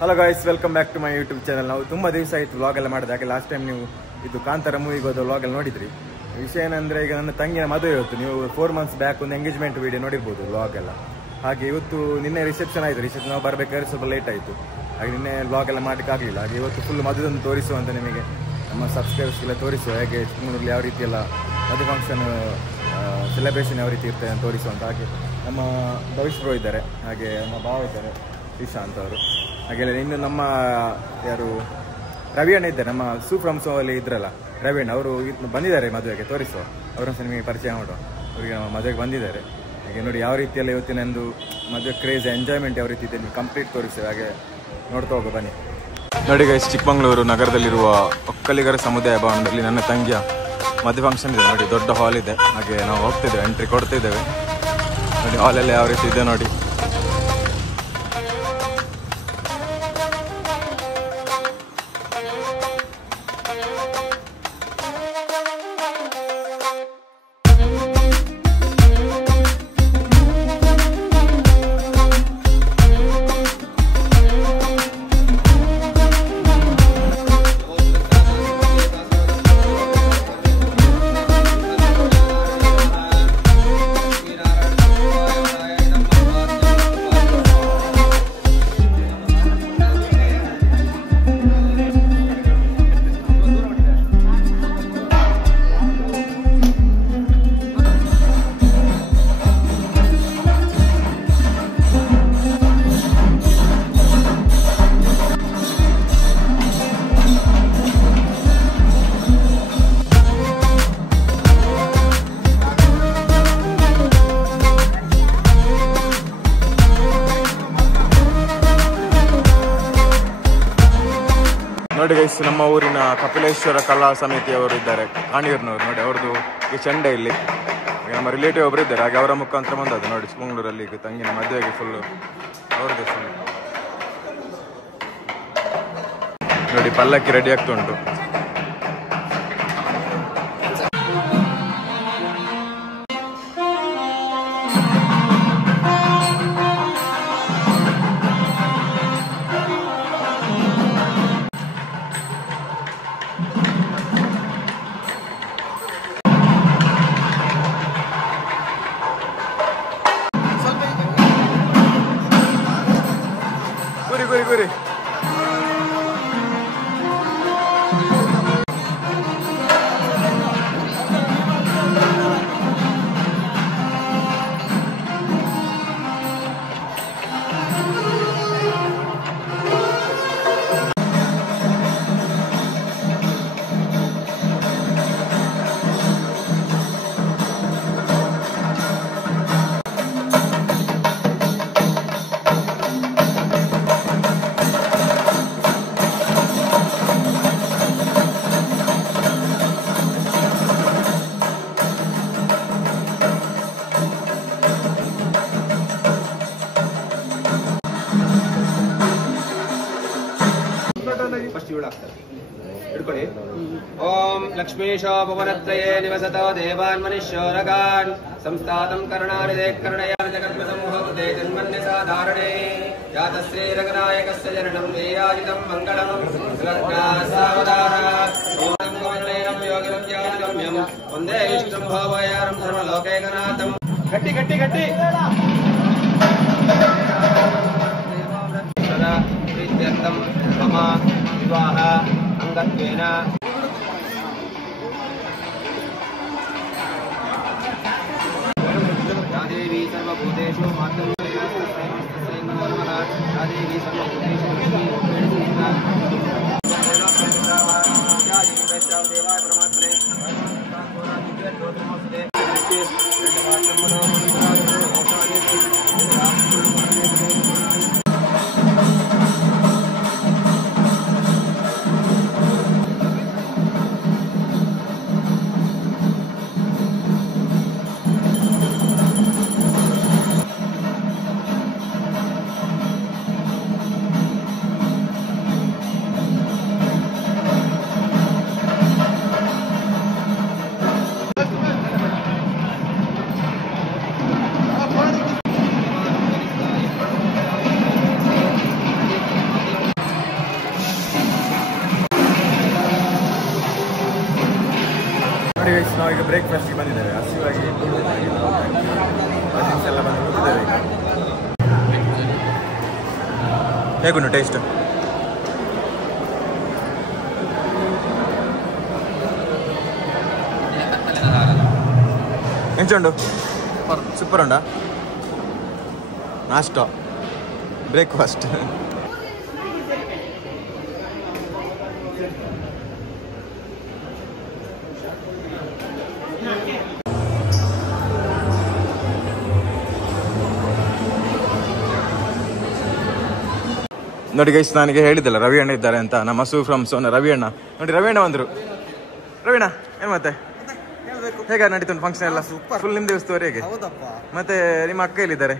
Hello guys, welcome back to my YouTube channel. ನಾವು ತುಂಬ ದಿವಸ ಆಯಿತು ವ್ಲಾಗ್ ಎಲ್ಲ ಮಾಡಿದೆ. ಹಾಗೆ ಲಾಸ್ಟ್ ಟೈಮ್ ನೀವು ಇದು ಕಾಂತಾರ ಮೂವಿಗೆ ಹೋದ ವ್ಲಾಗ್ ಎಲ್ಲ ನೋಡಿದ್ರಿ. ವಿಷಯ ಏನಂದರೆ, ಈಗ ನನ್ನ ತಂಗಿನ ಮದುವೆ ಇವತ್ತು. ನೀವು 4 months ಬ್ಯಾಕ್ ಒಂದು ಎಂಗೇಜ್ಮೆಂಟ್ ವೀಡಿಯೋ ನೋಡಿರ್ಬೋದು ವ್ಲಾಗ್ ಎಲ್ಲ. ಹಾಗೆ ಇವತ್ತು ನಿನ್ನೆ ರಿಸೆಪ್ಷನ್ ಆಯಿತು. ರಿಸೆಪ್ಷನ್ ನಾವು ಬರಬೇಕಾದ್ರೆ ಸ್ವಲ್ಪ ಲೇಟ್ ಆಯಿತು. ಹಾಗೆ ನಿನ್ನೆ ವ್ಲಾಗ್ ಎಲ್ಲ ಮಾಡೋಕ್ಕಾಗಲಿಲ್ಲ. ಹಾಗೆ ಇವತ್ತು ಫುಲ್ ಮದುವೆಯನ್ನು ತೋರಿಸುವಂತ ನಿಮಗೆ ನಮ್ಮ ಸಬ್ಸ್ಕ್ರೈಬರ್ಸ್ಗೆಲ್ಲ ತೋರಿಸುವ, ಹೇಗೆ ಚಿಕ್ಕಮಗಳೂರಲ್ಲಿ ಯಾವ ರೀತಿ ಎಲ್ಲ ಮದುವೆ ಫಂಕ್ಷನ್ ಸೆಲೆಬ್ರೇಷನ್ ಯಾವ ರೀತಿ ಇರ್ತದೆ ಅಂತ ತೋರಿಸುವಂತ. ಹಾಗೆ ನಮ್ಮ ಭವಿಷ್ ಬ್ರೋ ಇದ್ದಾರೆ, ಹಾಗೆ ನಮ್ಮ ಭಾವ ಇದ್ದಾರೆ ಶ್ರೀಶಾಂತ್ ಅವರು. ಹಾಗೆಲ್ಲ ಇನ್ನು ನಮ್ಮ ಯಾರು ರವಿಯಣ್ಣ ಇದ್ದಾರೆ, ನಮ್ಮ ಫ್ರಮ್ ಅಲ್ಲಿ ಇದ್ರಲ್ಲ ರವಿಯಣ್ಣ, ಅವರು ಬಂದಿದ್ದಾರೆ ಮದುವೆಗೆ. ತೋರಿಸುವ ಅವರನ್ನು ಸಹ ನಿಮಗೆ ಪರಿಚಯ ಮಾಡುವ. ಅವರಿಗೆ ನಮ್ಮ ಮದುವೆಗೆ ಬಂದಿದ್ದಾರೆ. ಹಾಗೆ ನೋಡಿ ಯಾವ ರೀತಿಯಲ್ಲ ಇವತ್ತಿನಂದು ಮದುವೆ ಕ್ರೇಜ್ ಎಂಜಾಯ್ಮೆಂಟ್ ಯಾವ ರೀತಿ ಇದೆ ನೀವು ಕಂಪ್ಲೀಟ್ ತೋರಿಸ್ತೇವೆ. ಹಾಗೆ ನೋಡ್ತಾ ಹೋಗೋ ಬನ್ನಿ. ನೋಡಿ ಗೈಸ್, ಚಿಕ್ಕಮಗಳೂರು ನಗರದಲ್ಲಿರುವ ಒಕ್ಕಲಿಗರ ಸಮುದಾಯ ಭವನದಲ್ಲಿ ನನ್ನ ತಂಗಿಯ ಮದುವೆ ಫಂಕ್ಷನ್ ಇದೆ. ನೋಡಿ ದೊಡ್ಡ ಹಾಲ್ ಇದೆ. ಹಾಗೆ ನಾವು ಹೋಗ್ತಿದ್ದೇವೆ, ಎಂಟ್ರಿ ಕೊಡ್ತಿದ್ದೇವೆ. ನೋಡಿ ಹಾಲೆಲ್ಲ ಯಾವ ರೀತಿ ಇದೆ ನೋಡಿ. ನೋಡಿ ಗೈಸ್, ನಮ್ಮ ಊರಿನ ಕಪಿಲೇಶ್ವರ ಕಲಾ ಸಮಿತಿಯವರು ಇದ್ದಾರೆ, ಕಾಣಿಯೂರಿನವರು. ನೋಡಿ ಅವ್ರದ್ದು ಈ ಚೆಂಡೆ ಇಲ್ಲಿ ನಮ್ಮ ರಿಲೇಟಿವ್ ಒಬ್ಬರು ಇದ್ದಾರೆ. ಹಾಗೆ ಅವರ ಮುಖಾಂತರ ಬಂದದ್ದು ನೋಡಿ ಚಿಕ್ಕಮಗಳೂರಲ್ಲಿ ಈಗ ತಂಗಿನ ಮದುವೆಗೆ ಫುಲ್ಲು ಅವ್ರದ್ದು ಫುಲ್. ನೋಡಿ ಪಲ್ಲಕ್ಕಿ ರೆಡಿ ಆಗ್ತಾ ಉಂಟು. ಗುರಿ ओम लक्ष्मीशो भुवनत्रये निवसतो देवान् मनुष्योरगान् संस्थातं कर्णानिदे कर्णयान् जगत्मसमूहकृते जन्मन्य साधारणे जातश्री रघुनायकस्य जननं वेयाजितं मङ्गलं सावधानं गोविन्देनं योगिनं ज्ञानगम्यं वन्दे विष्णुं भवयारं सर्वलोकैकनाथं गट्टि गट्टि गट्टि सदा प्रीत्यर्थं मम विवाह अंगत्वेन देवी सर्वभूतेषु मातृदेवी ಬ್ರೇಕ್ಫಾಸ್ಟ್ಗೆ ಬಂದಿದ್ದೇವೆ. ಹಸಿವಾಗಿ ಎಲ್ಲ ಬಂದು ಕೂತಿದ್ದೇವೆ ಈಗ. ಹೇಗುಂಟು ಟೇಸ್ಟ್? ಎಂಚುಂಡು? ಸೂಪರ್ ಉಂಡಾ? ನಾಷ್ಟ ಬ್ರೇಕ್ಫಾಸ್ಟ್. ನೋಡಿ ಗೈಸ್, ನನಗೆ ಹೇಳಿದ್ದಲ್ಲ ರವಿ ಅಣ್ಣ ಇದ್ದಾರೆ ಅಂತ. ನಮ್ಮ ಮಸೂ ಫ್ರಮ್ ಸೋನ ರವಿ ಅಣ್ಣ. ನೋಡಿ ರವಿ ಅಣ್ಣ ಬಂದರು. ರವಿ ಅಣ್ಣ ಏನು ಮತ್ತೆ ಹೇಗ ನಡೀತು ಫಂಕ್ಷನ್ ಎಲ್ಲ? ಫುಲ್ ನಿಮ್ದೇ ಉಸ್ತುವಾರಿ ಹೇಗೆ? ಮತ್ತೆ ನಿಮ್ಮ ಅಕ್ಕ ಎಲ್ಲಿದ್ದಾರೆ?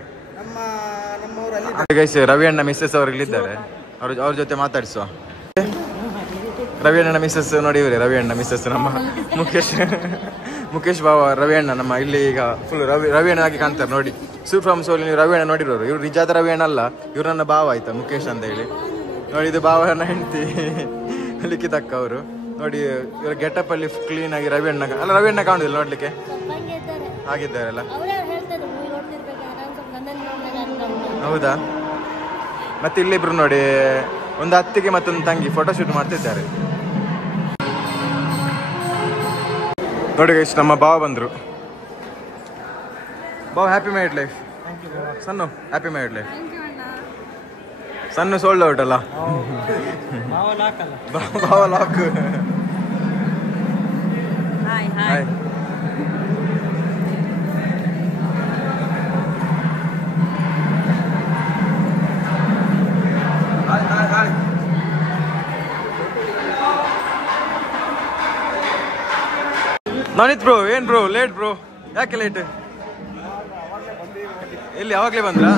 ಗೈಸ್, ರವಿ ಅಣ್ಣ ಮಿಸ್ಸಸ್ ಅವರು ಇಲ್ಲಿದ್ದಾರೆ. ಅವ್ರ ಜೊತೆ ಮಾತಾಡಿಸುವ. ರವಿ ಅಣ್ಣ ಮಿಸ್ಸಸ್ ನೋಡಿ, ಇವ್ರೆ ರವಿ ಅಣ್ಣ ಮಿಸ್ಸಸ್ ನಮ್ಮ ಮುಖೇಶ್ ಬಾವ ರವಿ ಅಣ್ಣ ನಮ್ಮ ಇಲ್ಲಿ ಈಗ ಫುಲ್ ರವಿ ಅಣ್ಣ ಆಗಿ ಕಾಣ್ತಾರೆ ನೋಡಿ. ಸೂ ಫ್ರಮ್ ಸೋಲ್ ನೀವು ರವಿ ಅಣ್ಣ ನೋಡಿರೋರು. ಇವ್ರು ನಿಜಾದ ರವಿ ಅಣ್ಣ ಅಲ್ಲ, ಇವ್ರು ನನ್ನ ಭಾವ ಆಯ್ತಾ ಮುಖೇಶ್ ಅಂತ ಹೇಳಿ. ನೋಡಿ ಇದು ಭಾವನ ಹೆಂಡತಿ ಲಿಖಿತಕ್ಕ ಅವರು. ನೋಡಿ ಇವ್ರ ಗೆಟಪ್ ಅಲ್ಲಿ ಕ್ಲೀನ್ ಆಗಿ ರವಿ ಅಣ್ಣ ಅಲ್ಲ, ರವಿ ಅಣ್ಣ ಕಾಣುದಿಲ್ಲ ನೋಡ್ಲಿಕ್ಕೆ ಆಗಿದ್ದಾರಲ್ಲ. ಹೌದಾ? ಮತ್ತೆ ಇಲ್ಲಿಬ್ರು ನೋಡಿ, ಒಂದು ಅತ್ತಿಗೆ ಮತ್ತೊಂದು ತಂಗಿ ಫೋಟೋ ಶೂಟ್ ಮಾಡ್ತಿದ್ದಾರೆ ನೋಡಿ ಗೈಸ್. ನಮ್ಮ ಭಾವ ಬಂದ್ರು. ಭಾವ ಹ್ಯಾಪಿ ಮ್ಯಾರಿಡ್ ಲೈಫ್. ಸಣ್ಣ ಹ್ಯಾಪಿ ಮ್ಯಾರಿಡ್ ಲೈಫ್. ಸಣ್ಣ ಸೋಲ್ಡ್ ಔಟ್ ಅಲ್ಲ, ಭಾವ ಲಾಕ್. ಹಾಯ್. ನವನೀತ್ ಬ್ರೋ, ಏನ್ ಬ್ರೋ ಲೇಟ್ ಬ್ರೋ? ಯಾಕೆ ಲೇಟ್? ಇಲ್ಲಿ ಯಾವಾಗ್ಲೇ ಬಂದ್ರಾ?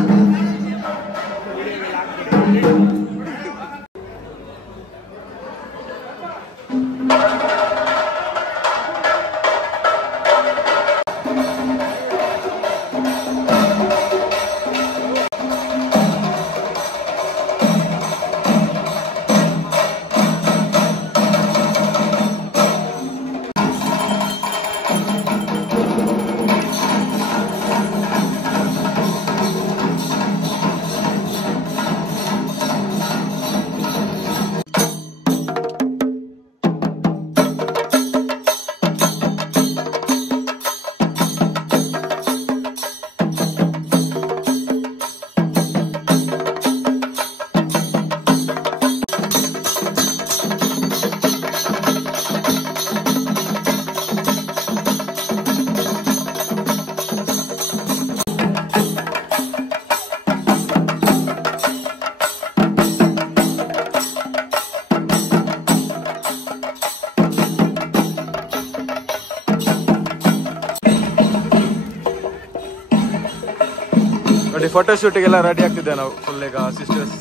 ನೋಡಿ ಫೋಟೋ ಶೂಟಿಗೆಲ್ಲ ರೆಡಿ ಆಗ್ತಿದ್ದೆ ನಾವು ಫುಲ್. ಈಗ ಸಿಸ್ಟರ್ಸ್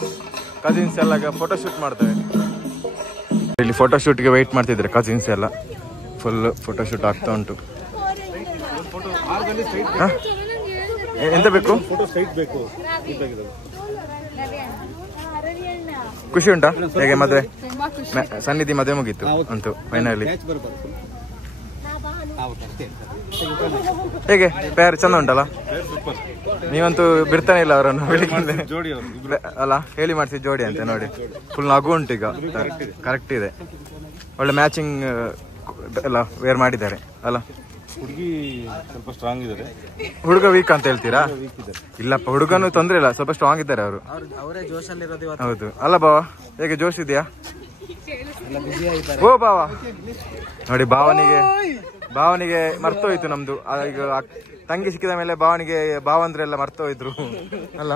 ಕಸಿನ್ಸ್ ಎಲ್ಲ ಫೋಟೋ ಶೂಟ್ ಮಾಡ್ತೇವೆ. ಇಲ್ಲಿ ಫೋಟೋ ಶೂಟ್ಗೆ ವೆಯ್ಟ್ ಮಾಡ್ತಿದ್ರೆ ಕಸಿನ್ಸ್ ಎಲ್ಲ. ಫುಲ್ ಫೋಟೋ ಶೂಟ್ ಆಗ್ತಾ ಉಂಟು. ಎಂತ ಬೇಕು? ಖುಷಿ ಉಂಟಾ? ಹೇಗೆ ಮದುವೆ? ಸನ್ನಿಧಿ ಮದುವೆ ಮುಗೀತು ಅಂತೂ ಫೈನಲಿ. ಹೇಗೆ ಪೇರ್ ಚಂದ ಉಂಟಲ್ಲ? ನೀವಂತೂ ಬಿಡ್ತಾನೆ ಇಲ್ಲ ಅವರನ್ನು ಬೆಳಿಗ್ಗೆ ಅಲ್ಲ, ಹೇಳಿ ಮಾಡ್ತಿದ್ ಜೋಡಿ ಅಂತ. ನೋಡಿ ಫುಲ್ ನಗು ಉಂಟು ಈಗ, ಕರೆಕ್ಟ್ ಇದೆ. ಒಳ್ಳೆ ಮ್ಯಾಚಿಂಗ್ ಎಲ್ಲ ವೇರ್ ಮಾಡಿದ್ದಾರೆ ಅಲ್ಲ. ಹುಡುಗಿ ಸ್ವಲ್ಪ ಸ್ಟ್ರಾಂಗ್ ಇದ್ದಾರೆ, ಹುಡುಗ ವೀಕ್ ಅಂತ ಹೇಳ್ತೀರಾ? ಇಲ್ಲಪ್ಪ, ಹುಡುಗನು ತೊಂದ್ರೆ ಇಲ್ಲ, ಸ್ವಲ್ಪ ಸ್ಟ್ರಾಂಗ್ ಇದ್ದಾರೆ ಅವರು. ಹೌದು ಅಲ್ಲ ಬಾವ? ಹೇಗೆ ಜೋಶ್ ಇದೆಯಾ? ಓ ಬಾವ ನೋಡಿ, ಭಾವನಿಗೆ ಮರ್ತೋಯ್ತು ನಮ್ದು. ಈಗ ತಂಗಿ ಸಿಕ್ಕಿದ ಮೇಲೆ ಭಾವಂದ್ರೆಲ್ಲ ಮರ್ತೋಯ್ದ್ರು ಅಲ್ಲ.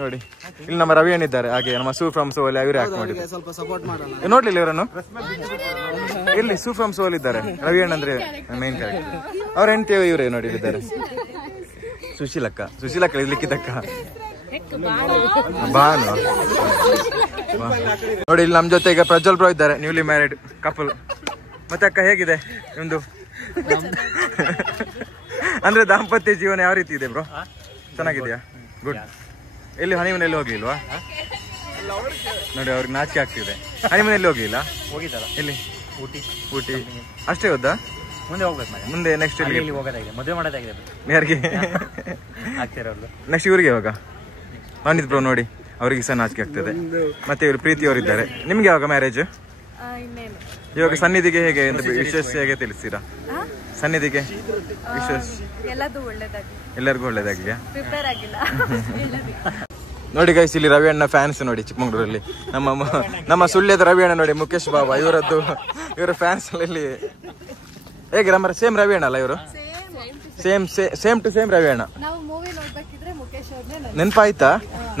ನೋಡಿ ಇಲ್ಲಿ ನಮ್ಮ ರವಿ ಏನಿದ್ದಾರೆ, ಹಾಗೆ ನಮ್ಮ ಸೂ ಫ್ರಮ್ ಸೋಲ್ ಅವರೇ ಹಾಕಿ ನೋಡಿ. ನೋಡ್ಲಿಲ್ಲ ಇವರನ್ನು? ಇಲ್ಲಿ ಸೂ ಫ್ರಮ್ ಸೋಲ್ ಇದ್ದಾರೆ. ರವಿ ಅಣ್ಣ ಅಂದ್ರೆ ಮೇನ್ ಕ್ಯಾರೆಕ್ಟರ್. ಅವ್ರ ಹೆಂಡತಿ ಇವರೇ ನೋಡಿ ಇದ್ದಾರೆ. ಸುಶೀಲಕ್ಕ ಲಿಖಿತಕ್ಕ ಬಾನು ನೋಡಿ. ಇಲ್ಲಿ ನಮ್ ಜೊತೆ ಈಗ ಪ್ರಜ್ವಲ್ ಬ್ರೋ ಇದ್ದಾರೆ, ನ್ಯೂಲಿ ಮ್ಯಾರಿಡ್ ಕಪಲ್. ಮತ್ತೆ ಅಕ್ಕ ಹೇಗಿದೆ ನಿಮ್ದು? ಅಂದ್ರೆ ದಾಂಪತ್ಯ ಜೀವನ ಯಾವ ರೀತಿ ಇದೆ ಬ್ರೋ? ಚೆನ್ನಾಗಿದೆಯಾ? ಗುಡ್. ಎಲ್ಲಿ ಹನಿಮನೆಯಲ್ಲಿ ಹೋಗ್ಲಿಲ್ವಾ? ನೋಡಿ ಅವ್ರಿಗೆ ನಾಚಿಕೆ ಆಗ್ತಿದೆ. ಹನಿಮನೆಯಲ್ಲಿ ಹೋಗ್ಲಿಲ್ಲ? ಹೋಗಿದ್ದಲ್ಲ. ಎಲ್ಲಿ? ಊಟಿ. ಅಷ್ಟೇ ಹೋದಾ? ಮುಂದೆ ಹೋಗ್ಬೇಕು ಮಗ. ಮುಂದೆ ನೆಕ್ಸ್ಟ್ ಇಲ್ಲಿ ಹೋಗೋದಾಗಿದೆ, ಮದುವೆ ಮಾಡೋದಾಗಿದೆ. ಯಾರಿಗೆ ಆಗ್ತಿರೋದು ನೆಕ್ಸ್ಟ್ ಇವ್ರಿಗೆ ಯಾವಾಗ? ಮಾನಿತ್ ಬ್ರೋ ನೋಡಿ, ಅವ್ರಿಗೆ ಸಹ ನಾಚಿಕೆ ಆಗ್ತದೆ. ಮತ್ತೆ ಇವರು ಪ್ರೀತಿ ಅವರಿದ್ದಾರೆ. ನಿಮ್ಗೆ ಯಾವಾಗ ಮ್ಯಾರೇಜ್? ಇವಾಗ ಸನ್ನಿಧಿಗೆ ಹೇಗೆ ವಿಶೇಷ ಹೇಗೆ ತಿಳಿಸ್ತೀರಾ? ಸನ್ನಿಧಿಗೆ ವಿಶೇಷ ಎಲ್ಲರಿಗೂ ಒಳ್ಳೇದಾಗಿ ನೋಡಿ ಗೈಸ್, ಇಲ್ಲಿ ರವಿ ಅಣ್ಣ ಫ್ಯಾನ್ಸ್ ನೋಡಿ ಚಿಕ್ಕಮಂಗ್ಳೂರಲ್ಲಿ. ನಮ್ಮ ಸುಳ್ಯದ ರವಿ ಅಣ್ಣ ನೋಡಿ, ಮುಖೇಶ್ ಬಾಬಾ ಇವರದ್ದು, ಇವರ ಫ್ಯಾನ್ಸ್ ಇಲ್ಲಿ ಹೇಗೆ ನಮ್ಮ ಸೇಮ್ ರವಿ ಅಣ್ಣ ಅಲ್ಲ ಇವರು? ಸೇಮ್ ಟು ಸೇಮ್ ರವಿ ಅಣ್ಣ. ನೆನಪಾಯ್ತಾ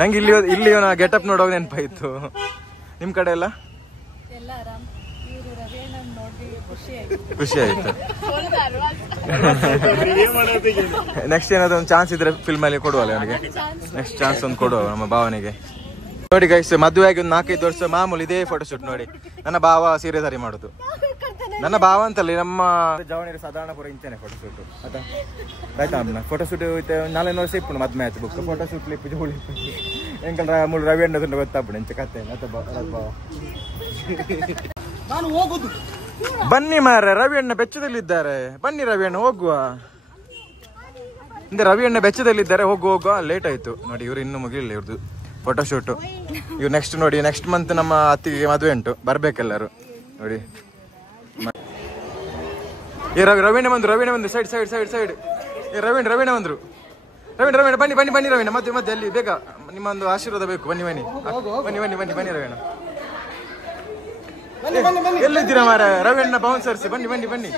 ನಂಗೆ? ಇಲ್ಲಿ ಗೆಟಪ್ ನೋಡುವಾಗ ನೆನಪಾಯ್ತು. ನಿಮ್ ಕಡೆ ಎಲ್ಲ ಖುಷಿ ಆಯ್ತು. ನೆಕ್ಸ್ಟ್ ಏನಾದ್ರು ಒಂದು ಚಾನ್ಸ್ ಇದ್ರೆ ಫಿಲ್ಮ್ ಅಲ್ಲಿ ಕೊಡುವಲ್ಲ ಅವನಿಗೆ, ನೆಕ್ಸ್ಟ್ ಚಾನ್ಸ್ ಒಂದು ಕೊಡುವ ನಮ್ಮ ಭಾವನಿಗೆ. ನೋಡಿ ಗೈಸ್, ಮದುವೆ ಆಗಿ ಒಂದು 4-5 ವರ್ಷ ಮಾಮೂಲಿ ಇದೇ ಫೋಟೋಶೂಟ್ ನೋಡಿ. ನನ್ನ ಭಾವ ಸೀರೆ ಸರಿ ಮಾಡುದು. ನನ್ನ ಭಾವ ಅಂತಲ್ಲಿ ನಮ್ಮ ಜವಣಿರು ಸಾಧಾರಣ ಪೂರ ಇಂಚನೆ ಫೋಟೋಶೂಟ್ ಆಯ್ತಾ. ಫೋಟೋಶೂಟ್ 4 ವರ್ಷ ಇಪ್ಪು ಮದ್ಮೆ ಆಯ್ತು ಬುಕ್ ಫೋಟೋಶೂಟ್ ಲಿಪ್ಪು ಜೋಳಿ ಎಂಕಲ್ ಮೂರು ರವಿ ಅಣ್ಣ ಗೊತ್ತಾಗ್ಬಿಡು ಎಂಚ ಕತೆ. ನಾನು ಹೋಗುದು. ಬನ್ನಿ ಮಾರ, ರವಿ ಅಣ್ಣ ಬೆಚ್ಚದಲ್ಲಿದ್ದಾರೆ. ಬನ್ನಿ ರವಿ ಅಣ್ಣ ಹೋಗುವ. ಹಿಂದೆ ರವಿ ಅಣ್ಣ ಬೆಚ್ಚದಲ್ಲಿದ್ದಾರೆ, ಹೋಗುವ. ಲೇಟ್ ಆಯ್ತು ನೋಡಿ, ಇವ್ರು ಇನ್ನೂ ಮುಗಿಲಿಲ್ಲ ಇವ್ರದ್ದು ಫೋಟೋಶೂಟ್. ಇವ್ರು ನೆಕ್ಸ್ಟ್ ನೋಡಿ, ನೆಕ್ಸ್ಟ್ ಮಂತ್ ನಮ್ಮ ಅತ್ತಿಗೆ ಮದುವೆ ಉಂಟು, ಬರ್ಬೇಕೆಲ್ಲರು ನೋಡಿ. ರವೀಣ ಬಂದ್ರು ಸೈಡ್. ರವೀಣ ಬಂದ್ರು. ರವೀಣ ಬನ್ನಿ ರವೀಣ. ಮತ್ತೆ ಅಲ್ಲಿ ಬೇಗ ನಿಮ್ಮೊಂದು ಆಶೀರ್ವಾದ ಬೇಕು. ಬನ್ನಿ ರವೀಣ. ಎಲ್ಲಿದ್ದೀರಾ ಮಾರ? ರವೀಣ ಬೌನ್ಸರ್ಸ್ ಬನ್ನಿ.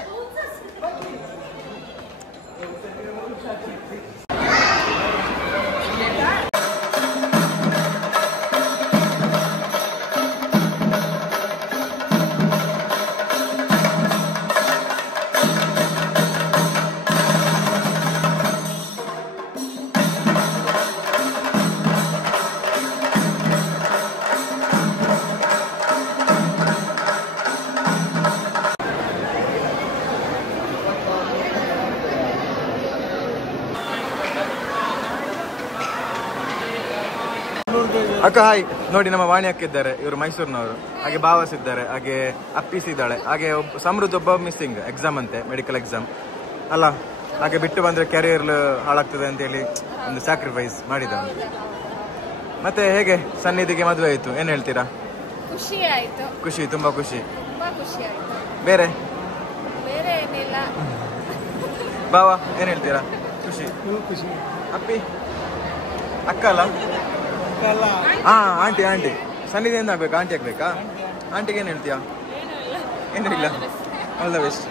ಅಕ್ಕ ಹಾಯ್ ನೋಡಿ, ನಮ್ಮ ವಾಣಿ ಅಕ್ಕ ಇದ್ದಾರೆ, ಇವರು ಮೈಸೂರಿನವರು. ಹಾಗೆ ಭಾವಸ್ ಇದ್ದಾರೆ, ಹಾಗೆ ಅಪ್ಪೀಸ್ ಇದ್ದಾಳೆ, ಹಾಗೆ ಸಮೃದ್ಧ ಒಬ್ಬ ಮಿಸ್ಸಿಂಗ್ ಎಕ್ಸಾಮ್ ಅಂತೆ, ಮೆಡಿಕಲ್ ಎಕ್ಸಾಮ್ ಅಲ್ಲ. ಹಾಗೆ ಬಿಟ್ಟು ಬಂದ್ರೆ ಕ್ಯಾರಿಯರ್ ಹಾಳಾಗ್ತದೆ ಅಂತೇಳಿ ಒಂದು ಸ್ಯಾಕ್ರಿಫೈಸ್ ಮಾಡಿದ. ಮತ್ತೆ ಹೇಗೆ ಸನ್ನಿಧಿಗೆ ಮದುವೆ ಆಯ್ತು, ಏನ್ ಹೇಳ್ತೀರಾ? ಖುಷಿ, ತುಂಬಾ ಖುಷಿ. ಬೇರೆ ಭಾವ ಏನ್ ಹೇಳ್ತೀರಾ? ಖುಷಿ. ಅಪ್ಪಿ ಅಕ್ಕ ಅಲ್ಲ? ಹಾ, ಆಂಟಿ ಸನ್ನಿಧಿ ಏನ್ ಆಗ್ಬೇಕಾ? ಆಂಟಿ ಆಗ್ಬೇಕಾ? ಆಂಟಿಗೆ ಏನ್ ಹೇಳ್ತೀಯಾ? ಏನೂ ಇಲ್ಲ, ಆಲ್ ದ ಬೆಸ್ಟ್.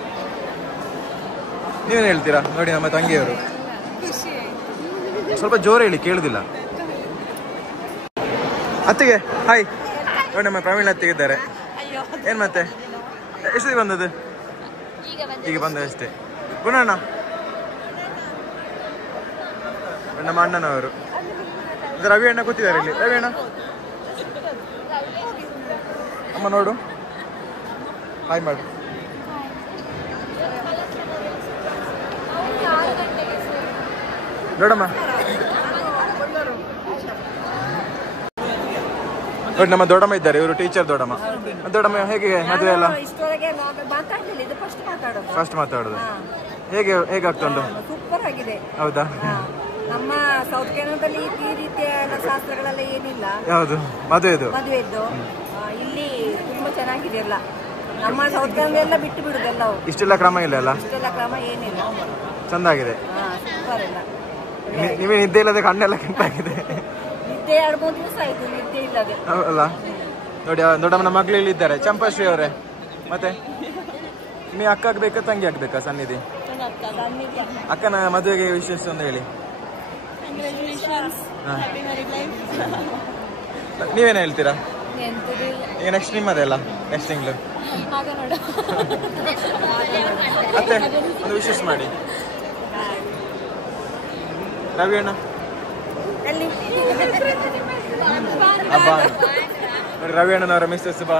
ನೀವೇನು ಹೇಳ್ತೀರಾ? ನೋಡಿ ನಮ್ಮ ತಂಗಿಯವರು ಸ್ವಲ್ಪ ಜೋರ ಹೇಳಿ, ಕೇಳುದಿಲ್ಲ. ಅತ್ತಿಗೆ ಹಾಯ್ ನೋಡಿ, ನಮ್ಮ ಪ್ರವೀಣ್ ಅತ್ತಿಗೆ ಇದ್ದಾರೆ. ಏನ್ ಮತ್ತೆ ಎಷ್ಟು ಬಂದದ್ದು? ಈಗ ಬಂದದಷ್ಟೇ. ಗುಣಣ್ಣ ನಮ್ಮ ಅಣ್ಣನವರು. ರವಿ ಅಣ್ಣ ಕೂತಿದ್ದಾರೆ ಇಲ್ಲಿ. ರವಿ ಅಣ್ಣ ಅಮ್ಮ ನೋಡು, ಹಾಯ್ ಮಾಡು. ನೋಡಮ್ಮ ನೋಡಿ, ನಮ್ಮ ದೊಡ್ಡಮ್ಮ ಇದ್ದಾರೆ, ಇವರು ಟೀಚರ್ ದೊಡ್ಡಮ್ಮ. ದೊಡ್ಡಮ್ಮ ಹೇಗೆ ಮದುವೆ ಎಲ್ಲ? ಫಸ್ಟ್ ಮಾತಾಡೋದು ಹೇಗಾಗ್ತುಂಟು? ಸೂಪರ್ ಆಗಿದೆ. ಹೌದಾ? ನಮ್ಮ ಸೌತ್ ಕೆನಡಾದಲ್ಲಿ ಈ ರೀತಿಯ ಶಾಸ್ತ್ರಗಳೆಲ್ಲ ಏನಿಲ್ಲ. ಯಾವುದು ಮದುವೆದು? ಇಲ್ಲಿ ತುಂಬಾ ಚೆನ್ನಾಗಿದೆ ಎಲ್ಲ. ನಮ್ಮ ಸೌತ್ ಕೆನಡಾ ಎಲ್ಲ ಬಿಟ್ಟು ಬಿಡುದೆಲ್ಲ. ಇಷ್ಟೆಲ್ಲ ಕ್ರಮ ಇಲ್ಲ ಅಲ್ಲ? ಇಷ್ಟೆಲ್ಲ ಕ್ರಮ ಏನಿಲ್ಲ. ಚಂದಾಗಿದೆ. ಸೂಪರ್ ಎಲ್ಲ. ನೀವೇ ನಿದ್ದೆ ಇಲ್ಲದೆ ಕಣ್ಣೆಲ್ಲ ಕೆಂಪಾಗಿದೆ. ನಿದ್ದೆ 2-3 ದಿವಸ ಆಯ್ತು ನಿದ್ದೆ ಇಲ್ಲದೆ. ಅಲ್ಲ ನೋಡಿ, ದೊಡ್ಡಮ್ಮನ ಮಗಳು ಇಲ್ಲಿ ಇದ್ದಾರೆ, ಚಂಪಾಶ್ರೀ ಅವರೇ. ಮತ್ತೆ ನೀ ಅಕ್ಕ ಆಗ್ಬೇಕಾ ತಂಗಿ ಆಗ್ಬೇಕಾ ಸನ್ನಿಧಿ? ಅಕ್ಕನ ಮದುವೆಗೆ ವಿಶೇಷ ಒಂದು ಹೇಳಿ. ನೀವೇನ ಹೇಳ್ತೀರಾ? ಈಗ ನೆಕ್ಸ್ಟ್ ನಿಮ್ಮದೇ ಅಲ್ಲ, ನೆಕ್ಸ್ಟ್ ತಿಂಗಳು. ಮತ್ತೆ ಒಂದು ವಿಶೇಷ ಮಾಡಿ. ರವಿ ಅಣ್ಣ ಹಬ್ಬ ನೋಡಿ, ರವಿ ಅಣ್ಣನವರ ಮಿಸ್ಸಸ್ ಬಾ.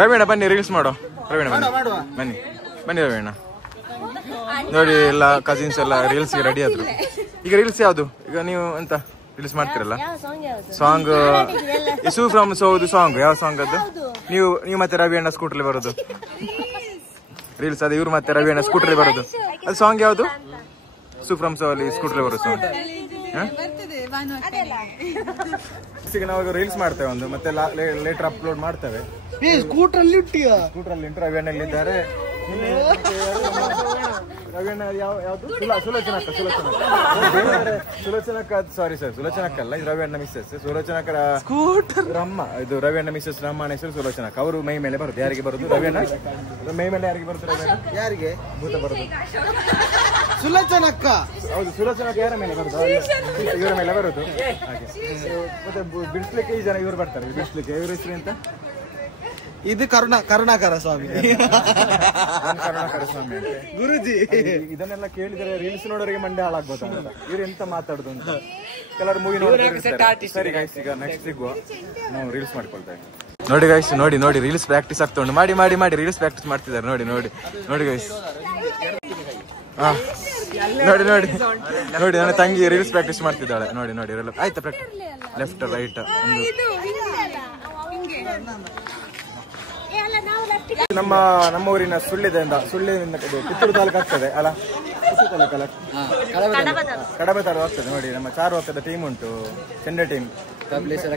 ರವಿ ಅಣ್ಣ ಬನ್ನಿ, ರೀಲ್ಸ್ ಮಾಡೋ. ರವಿ ಅಣ್ಣ ಬನ್ನಿ ರವಿ ಅಣ್ಣ ನೋಡಿ, ಎಲ್ಲ ಕಸಿನ್ಸ್ ಎಲ್ಲ ರೀಲ್ಸ್ಗೆ ರೆಡಿ ಆದ್ರು. ಈಗ ರೀಲ್ಸ್ ಯಾವುದು? ಈಗ ನೀವು ಎಂತ ರೀಲ್ಸ್ ಮಾಡ್ತಿರಲ್ಲ? Song is from south song. ಯಾವ ಸಾಂಗ್ ಅದು? ನೀವು ಮತ್ತೆ ರವಿ ಅಣ್ಣ ಸ್ಕೂಟರ್ಲಿ ಬರೋದು? ರೀಲ್ಸ್ ಅದೇ ಇವ್ರು ಮತ್ತೆ ರವಿಯಣ್ಣ ಸ್ಕೂಟರ್ ಬರೋದು. ಅದು ಸಾಂಗ್ ಯಾವುದು? ಸುಫ್ರಮ್ ಸೋ ಅಲ್ಲಿ ಸ್ಕೂಟರ್ ಬರೋ ಸಾಂಗ್. ಈಗ ನಾವು ರೀಲ್ಸ್ ಮಾಡ್ತೇವೆ ಒಂದು, ಮತ್ತೆ ಲೇಟರ್ ಅಪ್ಲೋಡ್ ಮಾಡ್ತೇವೆ. ಸ್ಕೂಟರ್ ಅಲ್ಲಿ ರವಿಯಣ್ಣ ಇದ್ದಾರೆ. ರವಿಯಣ್ಣ ಯಾವ್ದು? ಸುಲೋಚನಕ್ಕ ಸಾರಿ ಸರ್, ಸುಲೋಚನಕ್ಕ ಅಲ್ಲ, ಇದು ರವಿಯಣ್ಣ ಮಿಸ್ಸಸ್. ಸುಲೋಚನಕ್ಕ ರಮ್ಮ, ಇದು ರವಿಯಣ್ಣ ಮಿಸ್ಸಸ್ ರಮ್ಮನ ಹೆಸರು ಸುಲೋಚನಕ್ಕ. ಅವರು ಮೈ ಮೇಲೆ ಬರುದು. ಯಾರಿಗೆ ಬರುದು? ರವಿಯಣ್ಣ ಮೈ ಮೇಲೆ ಯಾರಿಗೆ ಬರುತ್ತೆ? ರವಿಯಣ್ಣ ಯಾರಿಗೆ ಭೂತ ಬರುದು? ಸುಲೋಚನಕ್ಕ. ಹೌದು, ಸುಲೋಚನಕ್ಕ ಯಾರ ಮೇಲೆ ಬರುದು? ಇವರ ಮೇಲೆ ಬರುದು. ಹಾಗೆ ಮತ್ತೆ ಬಿಡಿಸ್ಲಿಕ್ಕೆ ಈ ಜನ ಇವ್ರು ಬರ್ತಾರೆ ಬಿಡಿಸ್ಲಿಕ್ಕೆ. ಇವ್ರ ಹೆಸರು ಅಂತ? ಇದು ಕರುಣಾಕರ ಸ್ವಾಮಿ. ಕರುಣಾಕರ ಸ್ವಾಮಿ ಅಂತ ಗುರುಜಿ. ಇದನ್ನೆಲ್ಲ ಕೇಳಿದರೆ ರೀಲ್ಸ್ ನೋಡೋರಿಗೆ ಮಂಡೆ ಹಾಳಾಗ್ಬೋದು ಅಂತ. ಇವ್ರು ಎಂತ ಮಾತಾಡುದು ಅಂತ ಕೆಲವರು ಮೂವಿ ನೋಡಿ. ಸರಿ ಗೈಸ್, ಈಗ ನೆಕ್ಸ್ಟ್ ಸಿಗುವ, ನಾವು ರೀಲ್ಸ್ ಮಾಡ್ಕೊಳ್ತೇವೆ. ನೋಡಿ ಗೈಸ್, ನೋಡಿ ರೀಲ್ಸ್ ಪ್ರಾಕ್ಟೀಸ್ ಆಗ್ತಾ ಉಂಟು. ಮಾಡಿ ರೀಲ್ಸ್ ಪ್ರಾಕ್ಟೀಸ್ ಮಾಡ್ತಿದ್ದಾರೆ. ನೋಡಿ ಗೈಸ್. ಹಾ ನೋಡಿ ನನ್ನ ತಂಗಿ ರೀಲ್ಸ್ ಪ್ರಾಕ್ಟೀಸ್ ಮಾಡ್ತಿದ್ದಾಳೆ. ನೋಡಿ ಆಯ್ತಾ? Left right. ನಮ್ಮ ಊರಿನ ಸುಳ್ಳಿದಿಂದ ಕಿತ್ತೂರು ತಾಲೂಕು ಆಗ್ತದೆ ಅಲ್ಲ? ಕಡಬ ತಾಲೂಕು ಆಗ್ತದೆ. ನೋಡಿ ನಮ್ಮ ಚಾರುವಕ್ಕದ ಟೀಮ್ ಉಂಟು, ಚೆಂಡೆ ಟೀಮ್, ಕಪಿಲೇಶ್ವರ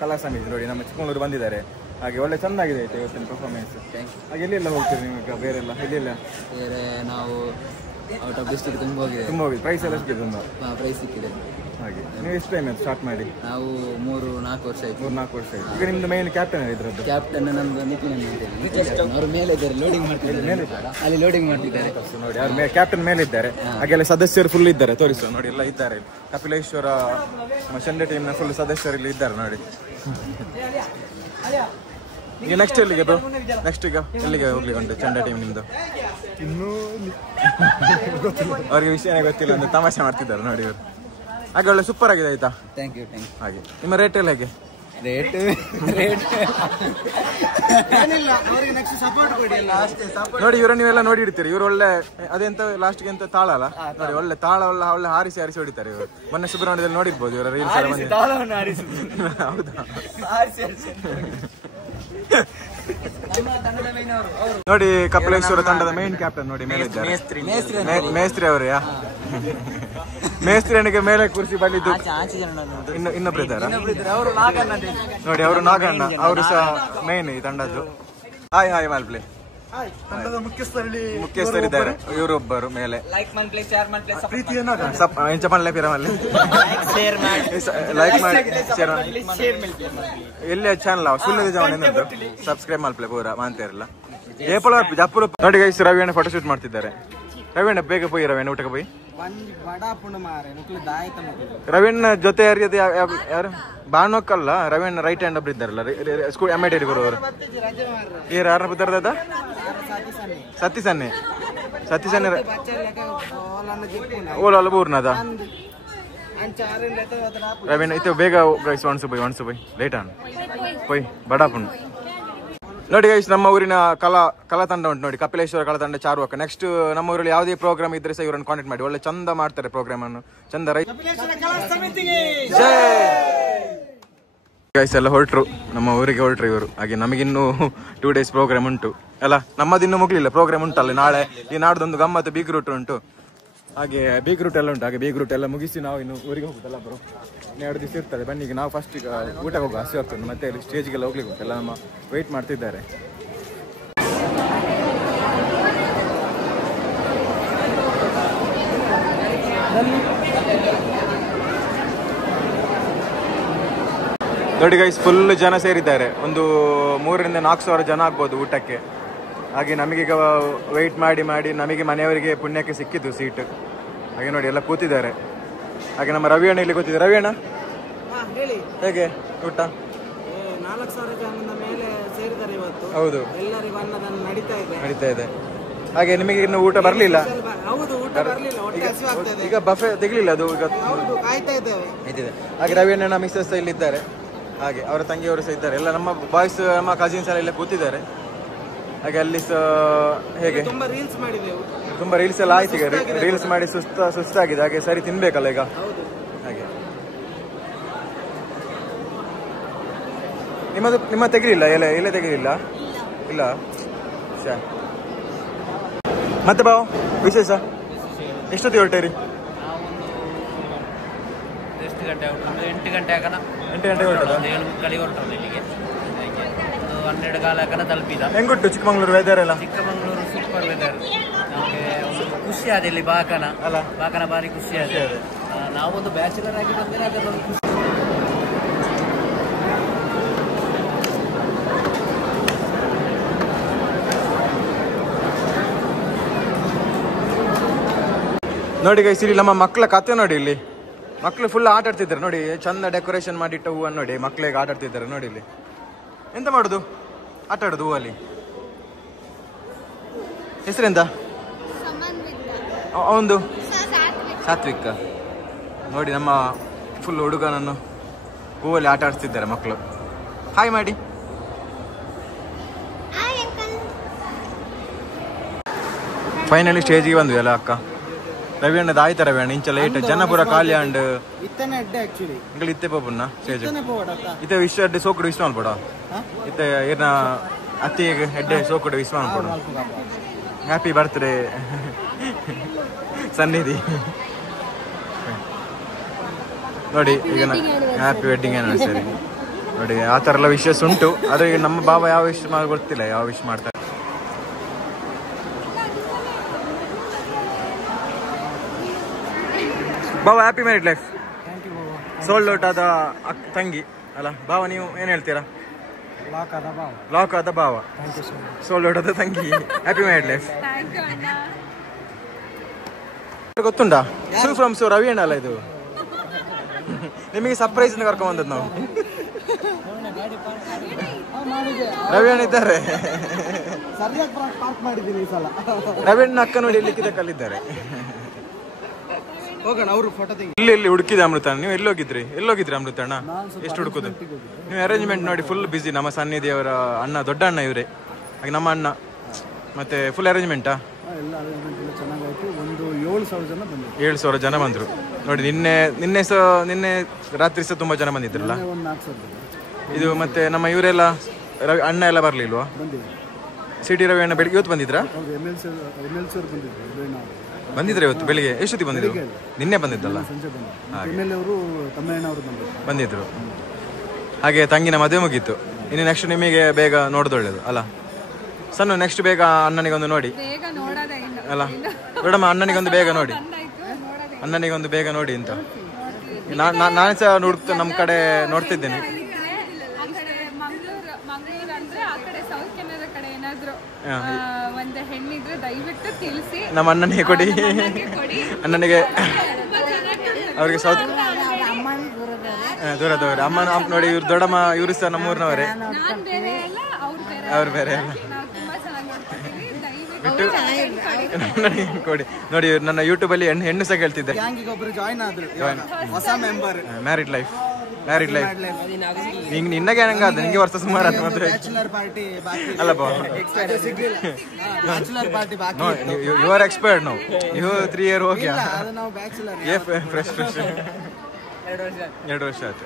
ಕಲಾ ಸಮಿತಿ. ನೋಡಿ ನಮ್ಮ ಚಿಕ್ಕಮಗಳೂರು ಬಂದಿದ್ದಾರೆ. ಹಾಗೆ ಒಳ್ಳೆ ಚೆನ್ನಾಗಿದೆ ಆಯ್ತು ಇವತ್ತಿನ ಪರ್ಫಾರ್ಮೆನ್ಸ್. ಹಾಗೆ ಎಲ್ಲಿಲ್ಲ ಹೋಗ್ತೀರಿ ನೀವು? ಬೇರೆಲ್ಲ ಎಲ್ಲಿಲ್ಲ? ಬೇರೆ ನಾವು ಔಟ್ ಆಫ್ ಡಿಸ್ಟ್ರಿಕ್ಟ್ ತುಂಬ ಹೋಗಿದೆ. ಪ್ರೈಸ್ ಎಲ್ಲ ಸಿಕ್ಕಿದೆ? ಪ್ರೈಸ್ ಸಿಕ್ಕಿದೆ. ಹಾಗೆ ನೀವು ಎಷ್ಟು ಟೈಮ್ ಸ್ಟಾರ್ಟ್ ಮಾಡಿ? ನಾವು 3-4 ವರ್ಷ ಆಯ್ತು. 3-4 ವರ್ಷ ಆಯ್ತು. ಈಗ ನಿಮ್ದು ಮೈನ್ ಕ್ಯಾಪ್ಟನ್ ಇದ್ರದ್ದು? ಕ್ಯಾಪ್ಟನ್ ನಮ್ದು ನಿತಿನ್ ಅವರು ಮೇಲೆ ಇದ್ದಾರೆ, ಲೋಡಿಂಗ್ ಮಾಡ್ತಿದ್ದಾರೆ. ಅಲ್ಲಿ ಲೋಡಿಂಗ್ ಮಾಡ್ತಿದ್ದಾರೆ. ನೋಡಿ ಅವ್ರ ಕ್ಯಾಪ್ಟನ್ ಮೇಲೆ ಇದ್ದಾರೆ. ಹಾಗೆಲ್ಲ ಸದಸ್ಯರು ಫುಲ್ ಇದ್ದಾರೆ. ತೋರಿಸುವ ನೋಡಿ, ಎಲ್ಲ ಇದ್ದಾರೆ. ಕಪಿಲೇಶ್ವರ ಚೆಂಡೆ ಟೀಮ್ನ ಫುಲ್ ಸದಸ್ಯರು ಇಲ್ಲಿ ಇದ್ದಾರೆ ನೋಡಿ. ಈಗ ನೆಕ್ಸ್ಟ್ ಎಲ್ಲಿಗೆ? ನೆಕ್ಸ್ಟ್ ಈಗ ಎಲ್ಲಿಗೆ ಹೋಗ್ಲಿಕ್ಕೆ ಉಂಟು ಚೆಂಡೆ ಟೀಮ್ ನಿಮ್ದು? ಇನ್ನೂ ಅವ್ರಿಗೆ ವಿಷಯನೇ ಗೊತ್ತಿಲ್ಲ ಅಂತ ತಮಾಷೆ ಮಾಡ್ತಿದ್ದಾರೆ ನೋಡಿ ಇವರು. ಹಾಗೆ ಒಳ್ಳೆ ಸೂಪರ್ ಆಗಿದೆ ಆಯ್ತಾ? Thank you. ಹಾಗೆ ನಿಮ್ಮ ರೇಟ್ ಎಲ್ಲ ಹೇಗೆ? ರೇಟ್ ನೋಡಿ ಇವರು ನೀವೆಲ್ಲ ನೋಡಿ ಹಿಡಿತೀರಿ. ಇವರು ಒಳ್ಳೆ ಅದೆಂತ ಲಾಸ್ಟ್ಗೆ ಎಂತ ತಾಳ ಅಲ್ಲ ನೋಡಿ, ಒಳ್ಳೆ ತಾಳ ಒಳ್ಳೆ ಹಾರಿಸಿ ಹೊಡಿತಾರೆ ಇವರು. ಮೊನ್ನೆ ಸುಬ್ರಹ್ಮಣ್ಯದಲ್ಲಿ ನೋಡಿರ್ಬೋದು ಇವರ ರೀಲ್ಸ್. ಹೌದಾ? ನೋಡಿ ಕಪಿಲೇಶ್ವರ ತಂಡದ ಮೇನ್ ಕ್ಯಾಪ್ಟನ್ ನೋಡಿ ಮೇಲೆ ಇದ್ದಾರೆ. ಮೇಸ್ತ್ರಿ ಅವರೇ? ಮೇಸ್ತ್ರಿಯನಿಗೆ ಮೇಲೆ ಕೂರಿಸಿ ಬಂದಿದ್ದು ಇನ್ನೊಬ್ರು ಇದ್ದಾರ ನೋಡಿ. ಅವರು ನಾಗಣ್ಣ, ಅವರು ಸಹ ಮೇನ್ ಈ ತಂಡದ್ದು. ಹಾಯ್ ಮಾಲ್ಪ್ಲೆ ಮುಖ್ಯಸ್ಥರಿದ್ದಾರೆ. ಇವರೊಬ್ಬರು ಮೇಲೆ ಲೈಕ್ ಮಾಡಿ ಎಲ್ಲಿ ಚಾನಲ್ ಸುಳ್ಳಿದ ಜವನ ಸಬ್ಸ್ಕ್ರೈಬ್ ಮಾಡ್ಪ್ಲೆ ಪೂರ ಮಾಂತೇರಲ್ಲ ಜಪ್ಪುರ. ನೋಡಿ ಗೈಸ್, ರವಿಯಣ್ಣ ಫೋಟೋ ಶೂಟ್ ಮಾಡ್ತಿದ್ದಾರೆ. ರವಿಯಣ್ಣ ಬೇಗ ಪೋಯಿ, ರವಿಯಣ್ಣ ಊಟಕ್ಕೆ ಪೋಯಿ. ರವಿಯಣ್ಣ ಜೊತೆ ಯಾರು? ಬಾಣೋಕ್ಕಲ್ಲ, ರವಿಯಣ್ಣ ರೈಟ್ ಹ್ಯಾಂಡ್ ಒಬ್ರು ಇದ್ದಾರಲ್ಲ ಸ್ಕೂಲ್ MIT ಬರೋರು. ಯಾರನ್ನ ಬುದ್ಧಾರದ? ಸತ್ತಿ ಸನ್ನೆ ಓಲಲ್ಲ ಬೂರ್ನದ ರವಿಯಣ್ಣ ಇತ್ತು. ಬೇಗ ಗೈಸ್, ಒಣಸು ಬೈ ಲೇಟ್ ಆನ್ ಪೋಯ್ ಬಡಾಪುಣ್. ನೋಡಿ ಗೈಸ್, ನಮ್ಮ ಊರಿನ ಕಲಾ ತಂಡ ಉಂಟು ನೋಡಿ, ಕಪಿಲೇಶ್ವರ ಕಲಾ ತಂಡ ಚಾರುವಕ್ಕ. ನೆಕ್ಸ್ಟ್ ನಮ್ಮ ಊರಲ್ಲಿ ಯಾವುದೇ ಪ್ರೋಗ್ರಾಮ್ ಇದ್ರೆ ಸಹ ಇವರನ್ನು ಕಾಂಟ್ಯಾಕ್ಟ್ ಮಾಡಿ. ಒಳ್ಳೆ ಚಂದ ಮಾಡ್ತಾರೆ ಪ್ರೋಗ್ರಾಮ್ ಅನ್ನು, ಚಂದ. ಗೈಸ್ ಎಲ್ಲ ಹೊರಟ್ರು, ನಮ್ಮ ಊರಿಗೆ ಹೊರಟ್ರು ಇವರು. ಹಾಗೆ ನಮಗಿನ್ನೂ 2 days ಪ್ರೋಗ್ರಾಮ್ ಉಂಟು ಅಲ್ಲ, ನಮ್ಮದಿನ್ನೂ ಮುಗ್ಲಿಲ್ಲ. ಪ್ರೋಗ್ರಾಮ್ ಉಂಟಲ್ಲ ನಾಳೆ, ಈ ನಾಡ್ದೊಂದು ಗಮ್ಮತ್ತು ಬೀಗ್ ರೂಟ್ ಉಂಟು. ಹಾಗೆ ಬೀಗ್ ರೂಟ್ ಎಲ್ಲ ಉಂಟು. ಹಾಗೆ ಬೀಗ್ ರೂಟ್ ಎಲ್ಲ ಮುಗಿಸಿ ನಾವು ಇನ್ನು ಊರಿಗೆ ಹೋಗುದಲ್ಲ ಬ್ರೋ. 2 ದಿವಸ ಇರ್ತದೆ. ಬನ್ನಿ, ಈಗ ನಾವು ಫಸ್ಟ್ ಈಗ ಊಟಕ್ಕೆ ಹೋಗುವ, ಹಸಿ ಆಗ್ತದೆ. ಮತ್ತೆ ಸ್ಟೇಜ್ಗೆಲ್ಲ ಹೋಗ್ಲಿಕ್ಕೆ ಉಂಟು, ಎಲ್ಲ ನಮ್ಮ ವೆಯ್ಟ್ ಮಾಡ್ತಿದ್ದಾರೆ. ನೋಡಿ ಗೈಸ್, ಫುಲ್ ಜನ ಸೇರಿದ್ದಾರೆ. ಒಂದು 3,000-4,000 ಜನ ಆಗ್ಬೋದು ಊಟಕ್ಕೆ. ಹಾಗೆ ನಮಗೀಗ ವೆಯ್ಟ್ ಮಾಡಿ ನಮಗೆ ಮನೆಯವರಿಗೆ ಪುಣ್ಯಕ್ಕೆ ಸಿಕ್ಕಿದ್ದು ಸೀಟ್. ಹಾಗೆ ನೋಡಿ ಎಲ್ಲ ಕೂತಿದ್ದಾರೆ. ಹಾಗೆ ನಮ್ಮ ರವಿಯಣ್ಣ ಇಲ್ಲಿ ಕೂತಿದ್ದಾರೆ. ರವಿಯಣ್ಣ ಹೇಗೆ ಊಟ? 4,000 ಜನದ ಮೇಲೆ ಸೇರಿದ್ದಾರೆ ಇವತ್ತು. ಹೌದು, ಎಲ್ಲರಿಗೂ ಅನ್ನದಾನ ನಡೀತಾ ಇದೆ. ಹಾಗೆ ನಿಮಗೆ ಇನ್ನು ಊಟ ಬರಲಿಲ್ಲ? ಹೌದು, ಊಟ ಬರಲಿಲ್ಲ. ಹೊಟ್ಟೆ ಹಸಿವಾಗ್ತದೆ. ಈಗ ಬಫೆ ತೆಗಲಿಲ್ಲ ಅದು, ಈಗ ಕಾಯ್ತಾ ಇದ್ದೇವೆ. ಹಾಗೆ ರವಿಯಣ್ಣ ಮಿಸ್ಸಸ್ ಇಲ್ಲಿದ್ದಾರೆ. ಹಾಗೆ ಅವರ ತಂಗಿಯವರು ಸಹ ಇದ್ದಾರೆ. ಎಲ್ಲ ನಮ್ಮ ಬಾಯ್ಸ್, ನಮ್ಮ ಕಸಿನ್ಸ್ ಎಲ್ಲ ಇಲ್ಲೇ ಕೂತಿದ್ದಾರೆ. ಹಾಗೆ ಅಲ್ಲಿ ಹೇಗೆ ತುಂಬಾ ರೀಲ್ಸ್ ಎಲ್ಲ ಆಯ್ತು. ಈಗ ರೀಲ್ಸ್ ಮಾಡಿ ಸುಸ್ತಾಗಿದೆ. ಹಾಗೆ ಸರಿ ತಿನ್ಬೇಕಲ್ಲ ಈಗ. ಹಾಗೆ ನಿಮ್ಮ ತೆಗಿಲಿಲ್ಲ? ಎಲೆ ತೆಗಿಲಿಲ್ಲ? ಇಲ್ಲ ಮತ್ತೆ ಬಾವು ವಿಶೇಷ ಎಷ್ಟೊತ್ತಿ ಹೊರಟೇರಿ? ಎಷ್ಟು ಗಂಟೆ ಹೊರಟು? 8 ಗಂಟೆ ಆಗನ. 8 ಗಂಟೆಗೆ ಹೊರಟದ? 7 ಮುಕ್ಕಾಲಿಗೆ ಹೊರಟು ಇಲ್ಲಿಗೆ. 12 ಕಾಲ ಆಗನ ತಲುಪಿದ. ಹೆಂಗುಂಟು ಚಿಕ್ಕಮಂಗ್ಳೂರು ವೆದರ್ ಎಲ್ಲ? Chikmagalur super weather. ನಮಗೆ ಒಂದು ಖುಷಿ ಆದ ಇಲ್ಲಿ ಬಾಕನ ಅಲ್ಲ, ಬಾಕನ ಭಾರಿ ಖುಷಿ ಆದ. ನಾವೊಂದು ಬ್ಯಾಚುಲರ್ ಆಗಿ ಬಂದರೆ ಅದರೊಂದು ಖುಷಿ. ನೋಡಿ ಗೈಸ್, ಇಲ್ಲಿ ನಮ್ಮ ಮಕ್ಕಳ ಕತೆ ನೋಡಿ. ಇಲ್ಲಿ ಮಕ್ಕಳು ಫುಲ್ ಆಟ ಆಡ್ತಿದ್ದಾರೆ ನೋಡಿ. ಚಂದ ಡೆಕೋರೇಷನ್ ಮಾಡಿಟ್ಟ ಹೂವನ್ನು ನೋಡಿ, ಮಕ್ಕಳಿಗೆ ಆಟ ಆಡ್ತಿದ್ದಾರೆ ನೋಡಿ. ಇಲ್ಲಿ ಎಂತ ಮಾಡುದು? ಆಟ ಆಡುದು ಹೂವಲ್ಲಿ. ಹೆಸರೆಂತ ಒಂದು? ಸಾತ್ವಿಕ್. ನೋಡಿ ನಮ್ಮ ಫುಲ್ ಹುಡುಗನನ್ನು ಹೂವಲ್ಲಿ ಆಟ ಆಡ್ತಿದ್ದಾರೆ ಮಕ್ಕಳು. ಹಾಯ್ ಮಾಡಿ. ಫೈನಲಿ ಸ್ಟೇಜಿಗೆ ಬಂದ್ವಿ ಅಲ್ಲ ಅಕ್ಕ. ರವಿಯಣ್ಣದ ಆಯ್ತಾ? ರವಿಯಣ್ಣ ಇಂಚ ಲೇಟ್ ಜನ ಪೂರ ಖಾಲಿ ಅಂಡ್ ಇತ್ತೆ ಪೋಪುನ್ನ ಸ್ಟೇಜ್ ಇತ್ತೆ ವಿಶ್ವ ಎಡ್ಡೆ ಸೋಕುಡು ವಿಶ್ವ ಅನ್ಪಡ ಇತ್ತೆ ಏನ ಅತ್ತಿಗೆ ಎಡ್ಡೆ ಸೋಕುಡು ವಿಶ್ವ ಅನ್ಪಡ. ಹ್ಯಾಪಿ ಬರ್ತ್ಡೇ ಸನ್ನಿಧಿ. ನೋಡಿ ಈಗ ಹ್ಯಾಪಿ ವೆಡ್ಡಿಂಗ್ ಆನಿವರ್ಸರಿ ನೋಡಿ. ಆ ಥರ ಎಲ್ಲ ವಿಶಸ್ ಉಂಟು. ಆದರೆ ಈಗ ನಮ್ಮ ಬಾಬಾ ಯಾವ ವಿಶ್ ಗೊತ್ತಿಲ್ಲ, ಯಾವ ವಿಶ್ ಮಾಡ್ತಾರೆ. ಬಾವ happy married life. Sold out ಆದ ತಂಗಿ ಅಲ್ಲ ಬಾವ, ನೀವು ಏನ್ ಹೇಳ್ತೀರಾ? ಲಾಕ್ ಆದ ಬಾವ, ಸೋಲ್ಡ್ ಔಟ್ ಆದ ತಂಗಿ. Happy married life. ಗೊತ್ತುಂಟಾ? ಫ್ರಮ್ ರವಿ ಅಣ್ಣ ಅಲ್ಲ ಇದು. ನಿಮಗೆ ಸರ್ಪ್ರೈಸ್ ಕರ್ಕೊಂಡ್ ಬಂದದ್ದು ನಾವು. ರವಿ ಅಣ್ಣ ಇದ್ದಾರೆ. ರವಿ ಅಣ್ಣ ಅಕ್ಕ ನೋಡಿ ಎಲ್ಲಿಕ್ಕಿದ ಕಲ್ಲಿದ್ದಾರೆ. ಇಲ್ಲಿ ಹುಡುಕಿದ ಅಮೃತಣ್ಣ. ನೀವು ಎಲ್ಲೋಗಿದ್ರಿ ಅಮೃತಣ್ಣ? ಎಷ್ಟು ಹುಡುಕುದು ನೀವು? ಅರೇಂಜ್ಮೆಂಟ್ ನೋಡಿ ಫುಲ್ ಬಿಸಿ. ನಮ್ಮ ಸನ್ನಿಧಿ ಅವರ ಅಣ್ಣ, ದೊಡ್ಡ ಅಣ್ಣ ಇವರೇ, ಹಾಗೆ ನಮ್ಮ ಅಣ್ಣ. ಮತ್ತೆ ಫುಲ್ ಅರೇಂಜ್ಮೆಂಟಾ? 7,000 ಜನ ಬಂದ್ರು ನೋಡಿ. ನಿನ್ನೆ ರಾತ್ರಿ ಸಹ ತುಂಬಾ ಜನ ಬಂದಿದ್ರಲ್ಲ. ಇದು ಮತ್ತೆ ನಮ್ಮ ಇವರೆಲ್ಲ ಅಣ್ಣ ಎಲ್ಲ ಬರ್ಲಿಲ್ವಾ? ಸಿಟಿ ರವಿ ಅಣ್ಣ ಬೆಳಿಗ್ಗೆ ಇವತ್ತು ಬಂದಿದ್ರಾ? ಬಂದಿದ್ರೆ ಇವತ್ತು ಬೆಳಿಗ್ಗೆ. ಎಷ್ಟೊತ್ತಿಗೆ ಬಂದಿದ್ರು? ನಿನ್ನೆ ಬಂದಿದ್ದಲ್ಲ, ಬಂದಿದ್ರು. ಹಾಗೆ ತಂಗಿನ ಮದುವೆ ಮುಗೀತು. ಇನ್ನು ನೆಕ್ಸ್ಟ್ ನಿಮಗೆ ಬೇಗ ನೋಡೋದೊಳ್ಳೇದು ಅಲ್ಲ ಸಣ್ಣ. ನೆಕ್ಸ್ಟ್ ಬೇಗ ಅಣ್ಣನಿಗೊಂದು ನೋಡಿ ಅಲ್ಲ ದೊಡ್ಡಮ್ಮ, ಅಣ್ಣನಿಗೊಂದು ಬೇಗ ನೋಡಿ, ಅಣ್ಣನಿಗೊಂದು ಬೇಗ ನೋಡಿ ಅಂತ. ನಾನು ಸಹ ಹುಡುಕ್ತು ನಮ್ಮ ಕಡೆ ನೋಡ್ತಿದ್ದೇನೆ. ನಮ್ಮ ಅಣ್ಣನಿಗೆ ಕೊಡಿ, ಅಣ್ಣನಿಗೆ ಅವ್ರಿಗೆ ಸೌತ್ ದೂರ ಅಮ್ಮನ ನೋಡಿ. ಇವ್ರು ದೊಡ್ಡಮ್ಮ, ಇವರು ಸಹ ನಮ್ಮೂರಿನವರೇ. ಅವ್ರು ಬೇರೆ ಅಲ್ಲ. ಬಿಟ್ಟು ಕೊಡಿ ನೋಡಿ. ನನ್ನ ಯೂಟ್ಯೂಬ್ ಅಲ್ಲಿ ಹೆಣ್ಣು ಸಹ ಕೇಳ್ತಿದ್ದೆ. Married life ನಿನ್ನಗೆ ಹೆಂಗಾದ? ನಿಂಗೆ ವರ್ಷ ಸುಮಾರು ಆಯ್ತು ಮದುವೆ ಅಲ್ಲ ಬಾ. You are expert no. You 3 years ಹೋಗಿ ಫ್ರೆಶ್ 2 ವರ್ಷ ಆಯ್ತು.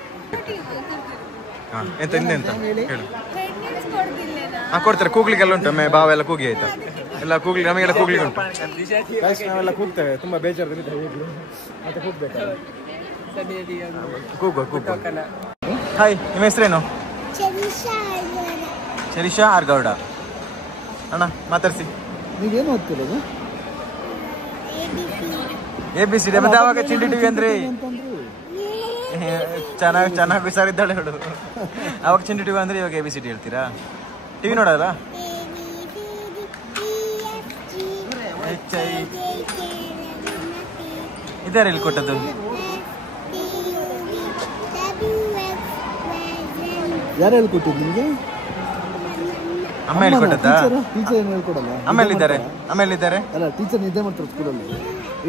ಎಂತ ಇನ್ನೆಂತ ಹೇಳು? ಕೊಡ್ತಾರೆ. ಕೂಗ್ಲಿಕ್ಕೆಲ್ಲ ಉಂಟು. ಬಾವೆಲ್ಲ ಕೂಗಿ ಆಯ್ತಾ? ಎಲ್ಲ ಕೂಗ್ಲಿ, ನಮಗೆಲ್ಲ ಕೂಗ್ಲಿಕ್ಕೆ ಉಂಟು. ನಾವೆಲ್ಲ ಕೂಗ್ತೇವೆ, ತುಂಬಾ ಬೇಜಾರು ಮತ್ತೆ ಕೂಗ್ಬೇಕಲ್ಲ. ಕೂಗು. ಹಾಯ್, ನಿಮ್ಮ ಹೆಸರೇನು? ಶರೀಶಾ ಆರ್ಗೌಡ. ಅಣ್ಣ ಮಾತಾಡ್ಸಿ. ನೀವೇನು ಓದ್ತಿರೋದು? ABCD. ಮತ್ತೆ ಅವಾಗ ಚಿಂಡಿ ಟಿವಿ ಅಂದ್ರೆ ಚೆನ್ನಾಗಿ ಹುಷಾರಿದ್ದಾಳೆ ಹೇಳು. ಅವಾಗ ಚಿಂಡಿ ಟಿವಿ ಅಂದ್ರೆ ಇವಾಗ ABCD ಹೇಳ್ತೀರಾ? ಟಿವಿ ನೋಡಲ್ಲ? ಇದಾರೆ ಇಲ್ಲಿ ಕೊಟ್ಟದ್ದು? ಯಾರು ಹೇಳ್ಕೊಟ್ಟಿದ್ದು ನಿಮಗೆ? ಅಮ್ಮ ಹೇಳ್ಕೊಟ್ಟದ್ದಾ? ಟೀಚರ್ ಏನು ಹೇಳ್ಕೊಡಲ್ಲ? ಅಮ್ಮ ಎಲ್ಲಿದ್ದಾರೆ? ಅಲ್ಲ, ಟೀಚರ್ ನಿದ್ದೆ ಮಾಡ್ತಾರೆ ಸ್ಕೂಲಲ್ಲಿ.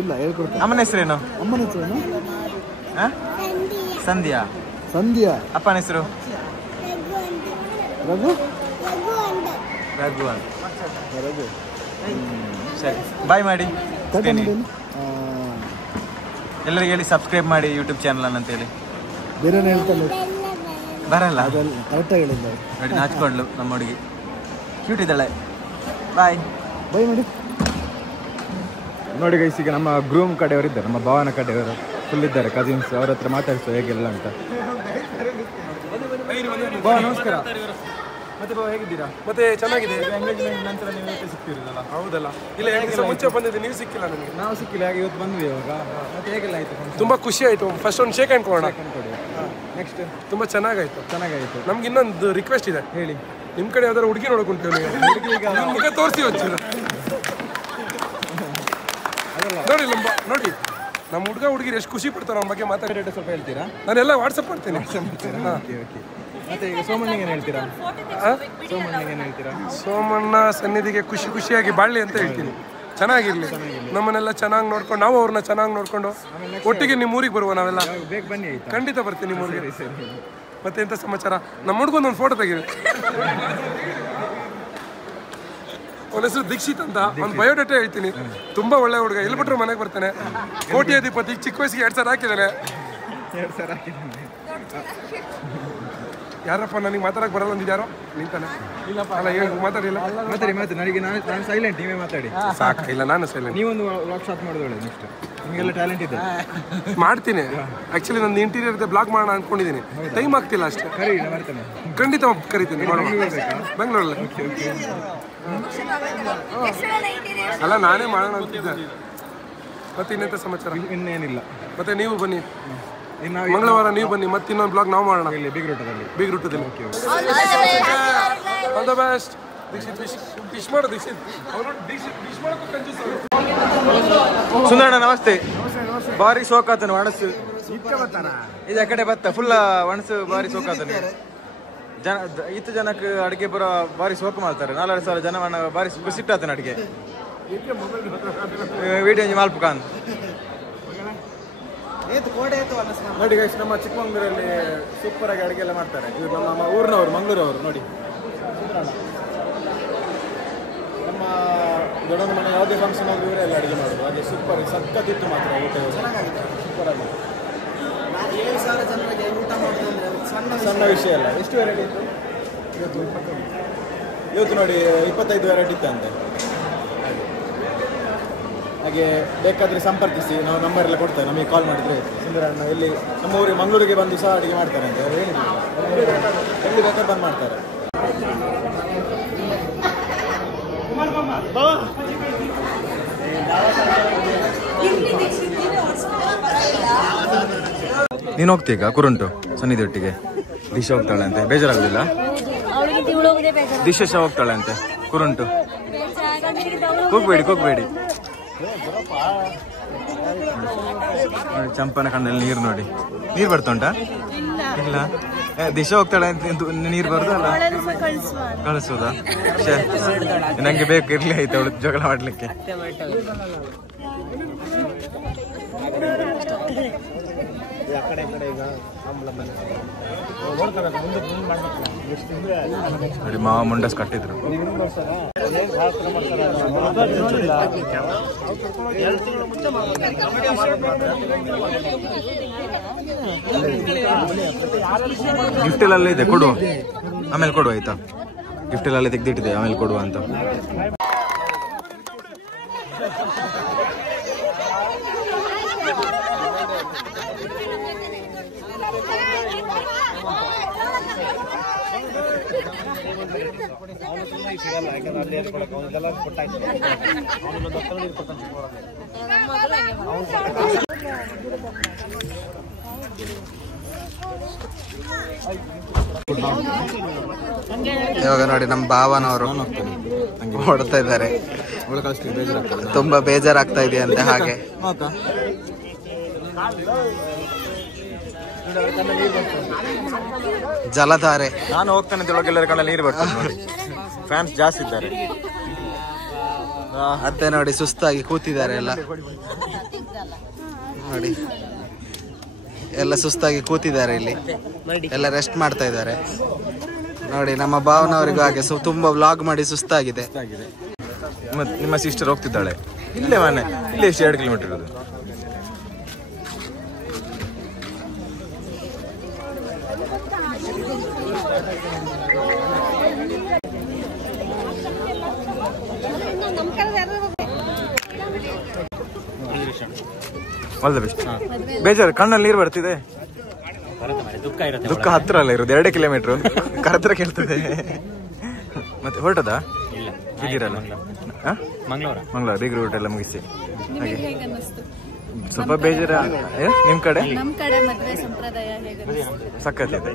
ಇಲ್ಲ, ಹೇಳ್ಕೊಡ್ತಾರೆ. ಅಮ್ಮನ ಹೆಸರೇನು? ಅಮ್ಮನ ಹೆಸರೇನು? ಸಂಧ್ಯಾ. ಅಪ್ಪನ ಹೆಸರು? ರಘು. ಸರಿ, ಬಾಯ್ ಮಾಡಿ. ಎಲ್ಲರಿಗೆ ಹೇಳಿ ಸಬ್ಸ್ಕ್ರೈಬ್ ಮಾಡಿ ಯೂಟ್ಯೂಬ್ ಚಾನಲ್ ಅಂತೇಳಿ. ಬೇರೆ ಹೇಳ್ತಾನೆ ಬರಲ್ಲ ಕರೆಕ್ಟಾಗಿ ಹೇಳಿದ್ದ ನೋಡಿ. ನಾಚ್ಕೊಂಡ್ಲು ನಮ್ಮ ಹುಡುಗಿ. ಕ್ಯೂಟ್ ಇದ್ದಾಳೆ. ಬಾಯ್ ಬಾಯ್ ಮಾಡಿ. ನೋಡಿ ಗೈಸ್, ಈಗ ನಮ್ಮ ಗ್ರೂಮ್ ಕಡೆಯವರು ಇದ್ದಾರೆ, ನಮ್ಮ ಭಾವನ ಕಡೆಯವರು ಫುಲ್ ಇದ್ದಾರೆ, ಕಸಿನ್ಸ್. ಅವ್ರ ಹತ್ರ ಮಾತಾಡಿಸೋ ಹೇಗೆಲ್ಲ ಅಂತ. ಭಾವ ನಮಸ್ಕಾರ. ಮತ್ತೆ ಭಾವ ಹೇಗಿದ್ದೀರಾ? ಮತ್ತೆ ಚೆನ್ನಾಗಿದೆ. ಎಂಗೇಜ್ಮೆಂಟ್ ನಂತರ ನೀವು ಇವತ್ತು ಸಿಗ್ತಿರೋದಲ್ಲ? ಹೌದಲ್ಲ, ಇಲ್ಲ 2 ದಿವಸ ಮುಂಚೆ ಬಂದಿದ್ದೆ, ನೀವು ಸಿಕ್ಕಿಲ್ಲ ನನಗೆ. ನಾವು ಸಿಕ್ಕಿಲ್ಲ, ಹಾಗೆ ಇವತ್ತು ಬಂದ್ವಿ ಇವಾಗ. ಮತ್ತೆ ಹೇಗೆಲ್ಲ ಆಯಿತು? ತುಂಬಾ ಖುಷಿ ಆಯಿತು. ಫಸ್ಟ್ ಒಂದು ಶೇಕ್ ಹ್ಯಾಂಡ್ ಕೊಡೋಣ. ನೆಕ್ಸ್ಟ್ ತುಂಬಾ ಚೆನ್ನಾಗಾಯ್ತು. ನಮ್ಗೆ ಇನ್ನೊಂದು ರಿಕ್ವೆಸ್ಟ್ ಇದೆ. ಹೇಳಿ. ನಿಮ್ಮ ಕಡೆ ಯಾವ್ದಾದ್ರು ಹುಡುಗಿ ನೋಡ್ಕೊಂತೀವಿ, ನೀವು ಮುಖ ತೋರಿಸಿ ಒಂಚೂರು. ನೋಡಿ ನೋಡಿ ನಮ್ಮ ಹುಡುಗಿರು ಎಷ್ಟು ಖುಷಿ ಪಡ್ತಾರೆ ಅವ್ರ ಬಗ್ಗೆ ಮಾತಾಡಿ. ಸ್ವಲ್ಪ ಹೇಳ್ತೀರಾ? ನಾನೆಲ್ಲ ವಾಟ್ಸಪ್ ಮಾಡ್ತೀನಿ. ಮತ್ತೆ ಈಗ ಸೋಮಣ್ಣಗೆ ಏನು ಹೇಳ್ತೀರಾ? ಸೋಮಣ್ಣಗೆ ಏನು ಹೇಳ್ತೀರಾ? ಸೋಮಣ್ಣ ಸನ್ನಿಧಿಗೆ ಖುಷಿಯಾಗಿ ಬಾಳ್ಲಿ ಅಂತ ಹೇಳ್ತೀನಿ. ಚೆನ್ನಾಗಿರ್ಲಿ, ನಮ್ಮನ್ನೆಲ್ಲ ಚೆನ್ನಾಗಿ ನೋಡ್ಕೊಂಡು, ನಾವು ಅವ್ರನ್ನ ಚೆನ್ನಾಗಿ ನೋಡ್ಕೊಂಡು ಒಟ್ಟಿಗೆ ನಿಮ್ಮ ಊರಿಗೆ ಬರುವ. ನಾವೆಲ್ಲ ಬೇಗ ಬನ್ನಿ ಆಯ್ತಾ? ಖಂಡಿತ ಬರ್ತೀನಿ ನಿಮ್ಮ ಊರಿಗೆ. ಮತ್ತೆ ಎಂತ ಸಮಾಚಾರ? ನಮ್ಮ ಹುಡುಗೊಂದು ಒಂದು ಫೋಟೋ ತೆಗೀರಿ. ಅವನ ಹೆಸರು ದೀಕ್ಷಿತ್ ಅಂತ. ಒಂದು ಬಯೋಡೇಟಾ ಹೇಳ್ತೀನಿ. ತುಂಬಾ ಒಳ್ಳೆ ಹುಡುಗ, ಎಲ್ಲಿ ಬಿಟ್ರು ಮನೆಗೆ ಬರ್ತಾನೆ. ಕೋಟ್ಯಾಧಿಪತಿ, ಚಿಕ್ಕ ವಯಸ್ಸಿಗೆ 2,000 ಹಾಕಿದ್ದಾನೆ. 2,000 ಹಾಕಿದ್ದಾನೆ. ಯಾರಪ್ಪ ನನಗೆ ಮಾತಾಡಕ್ಕೆ ಬರಲ್ಲ ಅಂದಿದ್ದಾರೋ ನಿಂತಾನೆ? ಅಲ್ಲ ಹೇಳಿ, ಮಾತಾಡಿಲ್ಲ. ಮಾತಾಡಿ ನನಗೆ ನಾನು ಸೈಲೆಂಟ್, ನೀವೇ ಮಾತಾಡಿ ಸಾಕು. ಇಲ್ಲ, ನಾನು ಸೈಲೆಂಟ್. ನೀವೊಂದು ವ್ಲಾಗ್ ಸ್ಟಾರ್ಟ್ ಮಾಡೋದು ಒಳ್ಳೆ. ನೆಕ್ಸ್ಟ್ ನಿಮಗೆಲ್ಲ ಟ್ಯಾಲೆಂಟ್ ಇದೆ. ಮಾಡ್ತೀನಿ. ಆ್ಯಕ್ಚುಲಿ ನಂದು ಇಂಟೀರಿಯರ್ ಇದೆ, ಬ್ಲಾಗ್ ಮಾಡೋಣ ಅಂದ್ಕೊಂಡಿದ್ದೀನಿ. ಟೈಮ್ ಆಗ್ತಿಲ್ಲ ಅಷ್ಟೇ. ಮಾಡ್ತಾನೆ, ಖಂಡಿತ ಕರಿತೀನಿ. ಬೆಂಗಳೂರಲ್ಲಿ. ಅಲ್ಲ, ನಾನೇ ಮಾಡೋಣ ಅಂತಿದ್ದೆ. ಮತ್ತೆ ಇನ್ನೆಂತ ಸಮಾಚಾರ? ಇನ್ನೇನಿಲ್ಲ. ಮತ್ತೆ ನೀವು ಬನ್ನಿ, ಮಂಗಳವಾರ ನೀವು ಬನ್ನಿ. ಮತ್ತೆ ಇನ್ನೊಂದು ಬ್ಲಾಗ್ ನಾವು ಮಾಡೋಣ ಇಲ್ಲಿ ಬಿಗ್ ರೂಟದಲ್ಲಿ. All the best. Dikshit dish ಮಾಡು. ದೀಕ್ಷಿತ್ ಅವರು ಡಿಶ್ ಮಾಡೋಕ್ಕೂ ಕಂಜೂಸ್. ಸುಂದರಣ್ಣ ನಮಸ್ತೆ. ಬಾರಿ ಸೋಕಾತನು ಒಣಸು ಇದು ಕಡೆ ಬತ್ತ ಫುಲ್ ಒಣಸು ಬಾರಿ ಸೋಕಾತನು. ಇತ್ತು ಜನಕ್ಕೆ ಅಡಿಗೆ ಬರೋ ಬಾರಿ ಸೋಕು ಮಾಡ್ತಾರೆ. 4,000 ಜನವನ್ನ ಬಾರಿ ಸಿಟ್ಟಾತನ ಅಡಿಗೆ ವಿಡಿಯೋ ಮಾಲ್ಪುಕಾನ್. ನೋಡಿ ಗೈಸ್, ನಮ್ಮ ಚಿಕ್ಕಮಂಗ್ಳೂರಲ್ಲಿ ಸೂಪರ್ ಆಗಿ ಅಡುಗೆ ಎಲ್ಲ ಮಾಡ್ತಾರೆ. ಇವ್ರು ನಮ್ಮ ಊರಿನವರು, ಮಂಗಳೂರವರು. ನೋಡಿ ನಮ್ಮ ದೊಡ್ಡನ ಮನೆ ಯಾವುದೇ ಫಂಕ್ಷನ್ ಆಗಿ ಇವರೇ ಎಲ್ಲ ಅಡುಗೆ ಮಾಡೋದು. ಹಾಗೆ ಸೂಪರ್ ಸಕ್ಕತ್ತಿತ್ತು ಮಾತ್ರ ಊಟ. ಸೂಪರ್ ಆಗಿ 7,000 ಜನರಿಗೆ ಊಟ ಮಾಡೋದು ಸಣ್ಣ ವಿಷಯ ಅಲ್ಲ. ಎಷ್ಟು ವೆರೈಟಿ ಇತ್ತು ಇವತ್ತು? ನೋಡಿ 25 ವೆರೈಟಿ ಇತ್ತಂತೆ. ಹಾಗೆ ಬೇಕಾದರೆ ಸಂಪರ್ಕಿಸಿ, ನಾವು ನಂಬರ್ ಎಲ್ಲ ಕೊಡ್ತೇವೆ. ನಮಗೆ ಕಾಲ್ ಮಾಡಿದರೆ ಸುಂದರಣ್ಣ ಇಲ್ಲಿ ನಮ್ಮ ಊರಿಗೆ ಮಂಗಳೂರಿಗೆ ಬಂದು ಸಹ ಅಡುಗೆ ಮಾಡ್ತಾರೆ ಅಂತ ಅವ್ರು ಹೇಳಿದ್ರು. ಎಲ್ಲಿ ಬೇಕಾದ್ರೆ ಬಂದು ಮಾಡ್ತಾರೆ. ನೀನು ಹೋಗ್ತೀಗ ಕುರುಂಟು ಸನ್ನಿಧಿ ಒಟ್ಟಿಗೆ? ದಿಶಾ ಹೋಗ್ತಾಳೆ ಅಂತೆ, ಬೇಜಾರಾಗುದಿಲ್ಲ? ದಿಶಾ ಹೋಗ್ತಾಳೆ ಅಂತೆ ಕುರುಂಟು. ಕೂಗ್ಬೇಡಿ. ಚಂಪನ ಕಣ್ಣಲ್ಲಿ ನೀರು ನೋಡಿ. ನೀರು ಬರ್ತಾ ಉಂಟಾ? ಇಲ್ಲ. ದಿಶಾ ಹೋಗ್ತಾಳೆ ಅಂತ ನೀರು ಬರ್ದು ಅಲ್ಲ ಕಳಿಸೋದಾ? ನಂಗೆ ಬೇಕು, ಇರ್ಲಿ ಆಯ್ತು ಅವಳು ಜಗಳ ಮಾಡ್ಲಿಕ್ಕೆ. ನೋಡಿ ಮಾವ ಮುಂಡಸ್ ಕಟ್ಟಿದ್ರು. ಗಿಫ್ಟ್ ಎಲ್ಲ ಇದೆ, ಕೊಡುವ ಆಮೇಲೆ ಕೊಡುವ ಆಯ್ತಾ? ಗಿಫ್ಟ್ ಎಲ್ಲ ತೆಗ್ದಿಟ್ಟಿದೆ, ಆಮೇಲೆ ಕೊಡುವ ಅಂತ. ಇವಾಗ ನೋಡಿ ನಮ್ಮ ಭಾವನವರು ಹೊಡ್ತಾ ಇದ್ದಾರೆ. ತುಂಬಾ ಬೇಜಾರಾಗ್ತಾ ಇದೆ ಅಂತ. ಹಾಗೆ ಜಲಧಾರೆ. ನಾನು ಹೋಗ್ತಾನೆ ಅಂತ ಒಳಗೆಲ್ಲರ ಕಣ್ಣಲ್ಲಿ ನೀರು ಬರ್ತದೆ ನೋಡಿ. ಫ್ಯಾನ್ಸ್ ಜಾಸ್ತಿ ಇದ್ದಾರೆ. ಅತ್ತೆ ನೋಡಿ ಸುಸ್ತಾಗಿ ಕೂತಿದ್ದಾರೆ ಎಲ್ಲ. ನೋಡಿ ಎಲ್ಲ ಸುಸ್ತಾಗಿ ಕೂತಿದ್ದಾರೆ ಇಲ್ಲಿ, ಎಲ್ಲ ರೆಸ್ಟ್ ಮಾಡ್ತಾ ಇದ್ದಾರೆ. ನೋಡಿ ನಮ್ಮ ಭಾವನವರಿಗೂ ಹಾಗೆ ತುಂಬಾ ವ್ಲಾಗ್ ಮಾಡಿ ಸುಸ್ತಾಗಿದೆ. ನಿಮ್ಮ ಸಿಸ್ಟರ್ ಹೋಗ್ತಿದ್ದಾಳೆ ಇಲ್ಲೇ ಮನೆ, ಇಲ್ಲೇ ಎಷ್ಟು 2 ಕಿಲೋಮೀಟರ್ ಇರೋದು. All the best. ಬೇಜಾರು ಕಣ್ಣಲ್ಲಿ ನೀರು ಬರ್ತಿದೆ. ದುಃಖ ಹತ್ರ ಅಲ್ಲ ಇರೋದು, 2 ಕಿಲೋಮೀಟರ್ ಕರೆತ್ರ ಕೇಳ್ತದೆ. ಮತ್ತೆ ಹೊರಟದ ಇದ್ದೀರಲ್ಲ ಮಂಗಳೂರು ಬೀಗ್ರ ಊಟ ಎಲ್ಲ ಮುಗಿಸಿ ಹಾಗೆ ಸ್ವಲ್ಪ ಬೇಜಾರ. ನಿಮ್ ಕಡೆ ಸಖತ್ತಿದೆ.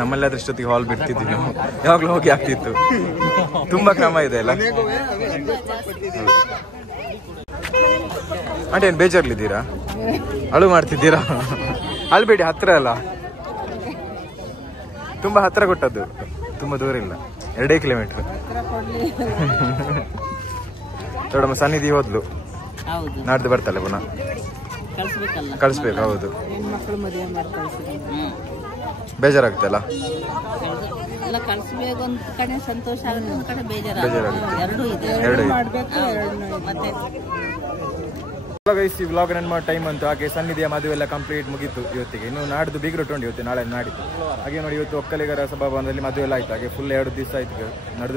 ನಮ್ಮಲ್ಲಿ ಅದ್ರಷ್ಟೊತ್ತಿಗೆ ಹಾಲ್ ಬಿಡ್ತಿದ್ವಿ ನಾವು, ಯಾವಾಗ್ಲೂ ಹೋಗಿ ಆಗ್ತಿತ್ತು. ತುಂಬಾ ಕ್ರಮ ಇದೆ ಅಲ್ಲ. ಆಂಟಿ ಏನ್ ಬೇಜಾರ್ಲಿದ್ದೀರಾ? ಅಳು ಮಾಡ್ತಿದ್ದೀರಾ? ಅಲ್ಬೇಡಿ, ಹತ್ರ ಅಲ್ಲ, ತುಂಬಾ ಹತ್ರ ಕೊಟ್ಟದ್ದು, ತುಂಬಾ ದೂರ ಇಲ್ಲ, 2 ಕಿಲೋಮೀಟರ್. ದೊಡ್ಡಮ್ಮ ಸನ್ನಿಧಿ ಹೋದ್ಲು, ನಾಡ್ದು ಬರ್ತಾಳೆ ಪುನಃ ಕಳಿಸ್ಬೇಕು. ಹೌದು, ಬೇಜಾರಾಗುತ್ತಲ್ಲ. ಈ ವ್ಲಾಗ್ ನನ್ನ ಟೈಮ್ ಅಂತು. ಹಾಗೆ ಸನ್ನಿಧಿಯ ಮದುವೆ ಎಲ್ಲ ಕಂಪ್ಲೀಟ್ ಮುಗೀತು ಇವತ್ತಿಗೆ. ಇನ್ನು ನಾಡ್ದು ಬೀಗ್ರು ಉಂಟು ಇವತ್ತು, ನಾಳೆ ನಾಡಿದ್ದು. ಹಾಗೆ ನೋಡಿ ಇವತ್ತು ಒಕ್ಕಲಿಗರ ಸಭಾಭವನದಲ್ಲಿ ಮದುವೆ ಎಲ್ಲ ಆಯ್ತು. ಹಾಗೆ ಫುಲ್ 2 ದಿವಸ ಆಯ್ತು.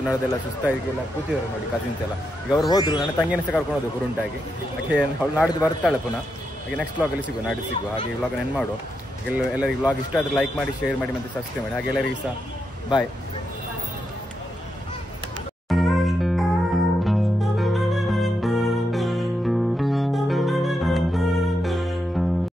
ನಡೆದೆಲ್ಲ ಸುಸ್ತಾಗಿಲ್ಲ ಕೂತಿದ್ರು ನೋಡಿ ಕಸಿನ್ಸ್ ಎಲ್ಲ. ಈಗ ಅವ್ರು ಹೋದ್ರು, ನನ್ನ ತಂಗಿನ ಸಹ ಕರ್ಕೊಂಡು ಹೋದ್ರು ಕುರುಂಟಾಗಿ. ಹಾಗೆ ಅವ್ಳು ನಾಡಿದ್ದು ಬರ್ತಾಳೆ ಪುನಃ. ಹಾಗೆ ನೆಕ್ಸ್ಟ್ ವ್ಲಾಗಲ್ಲಿ ಸಿಗುವ, ನಾಡಿದ್ದು ಸಿಗುವ. ಹಾಗೆ ವ್ಲಾಗ್ ನೆನ್ ಮಾಡು. ಎಲ್ಲರಿಗೆ ವ್ಲಾಗ್ ಇಷ್ಟ ಆದರೆ ಲೈಕ್ ಮಾಡಿ, ಶೇರ್ ಮಾಡಿ, ಮತ್ತೆ ಸಬ್ಸ್ಕ್ರೈಬ್ ಮಾಡಿ. ಹಾಗೆ ಎಲ್ಲರಿಗೂ ಸಹ ಬಾಯ್.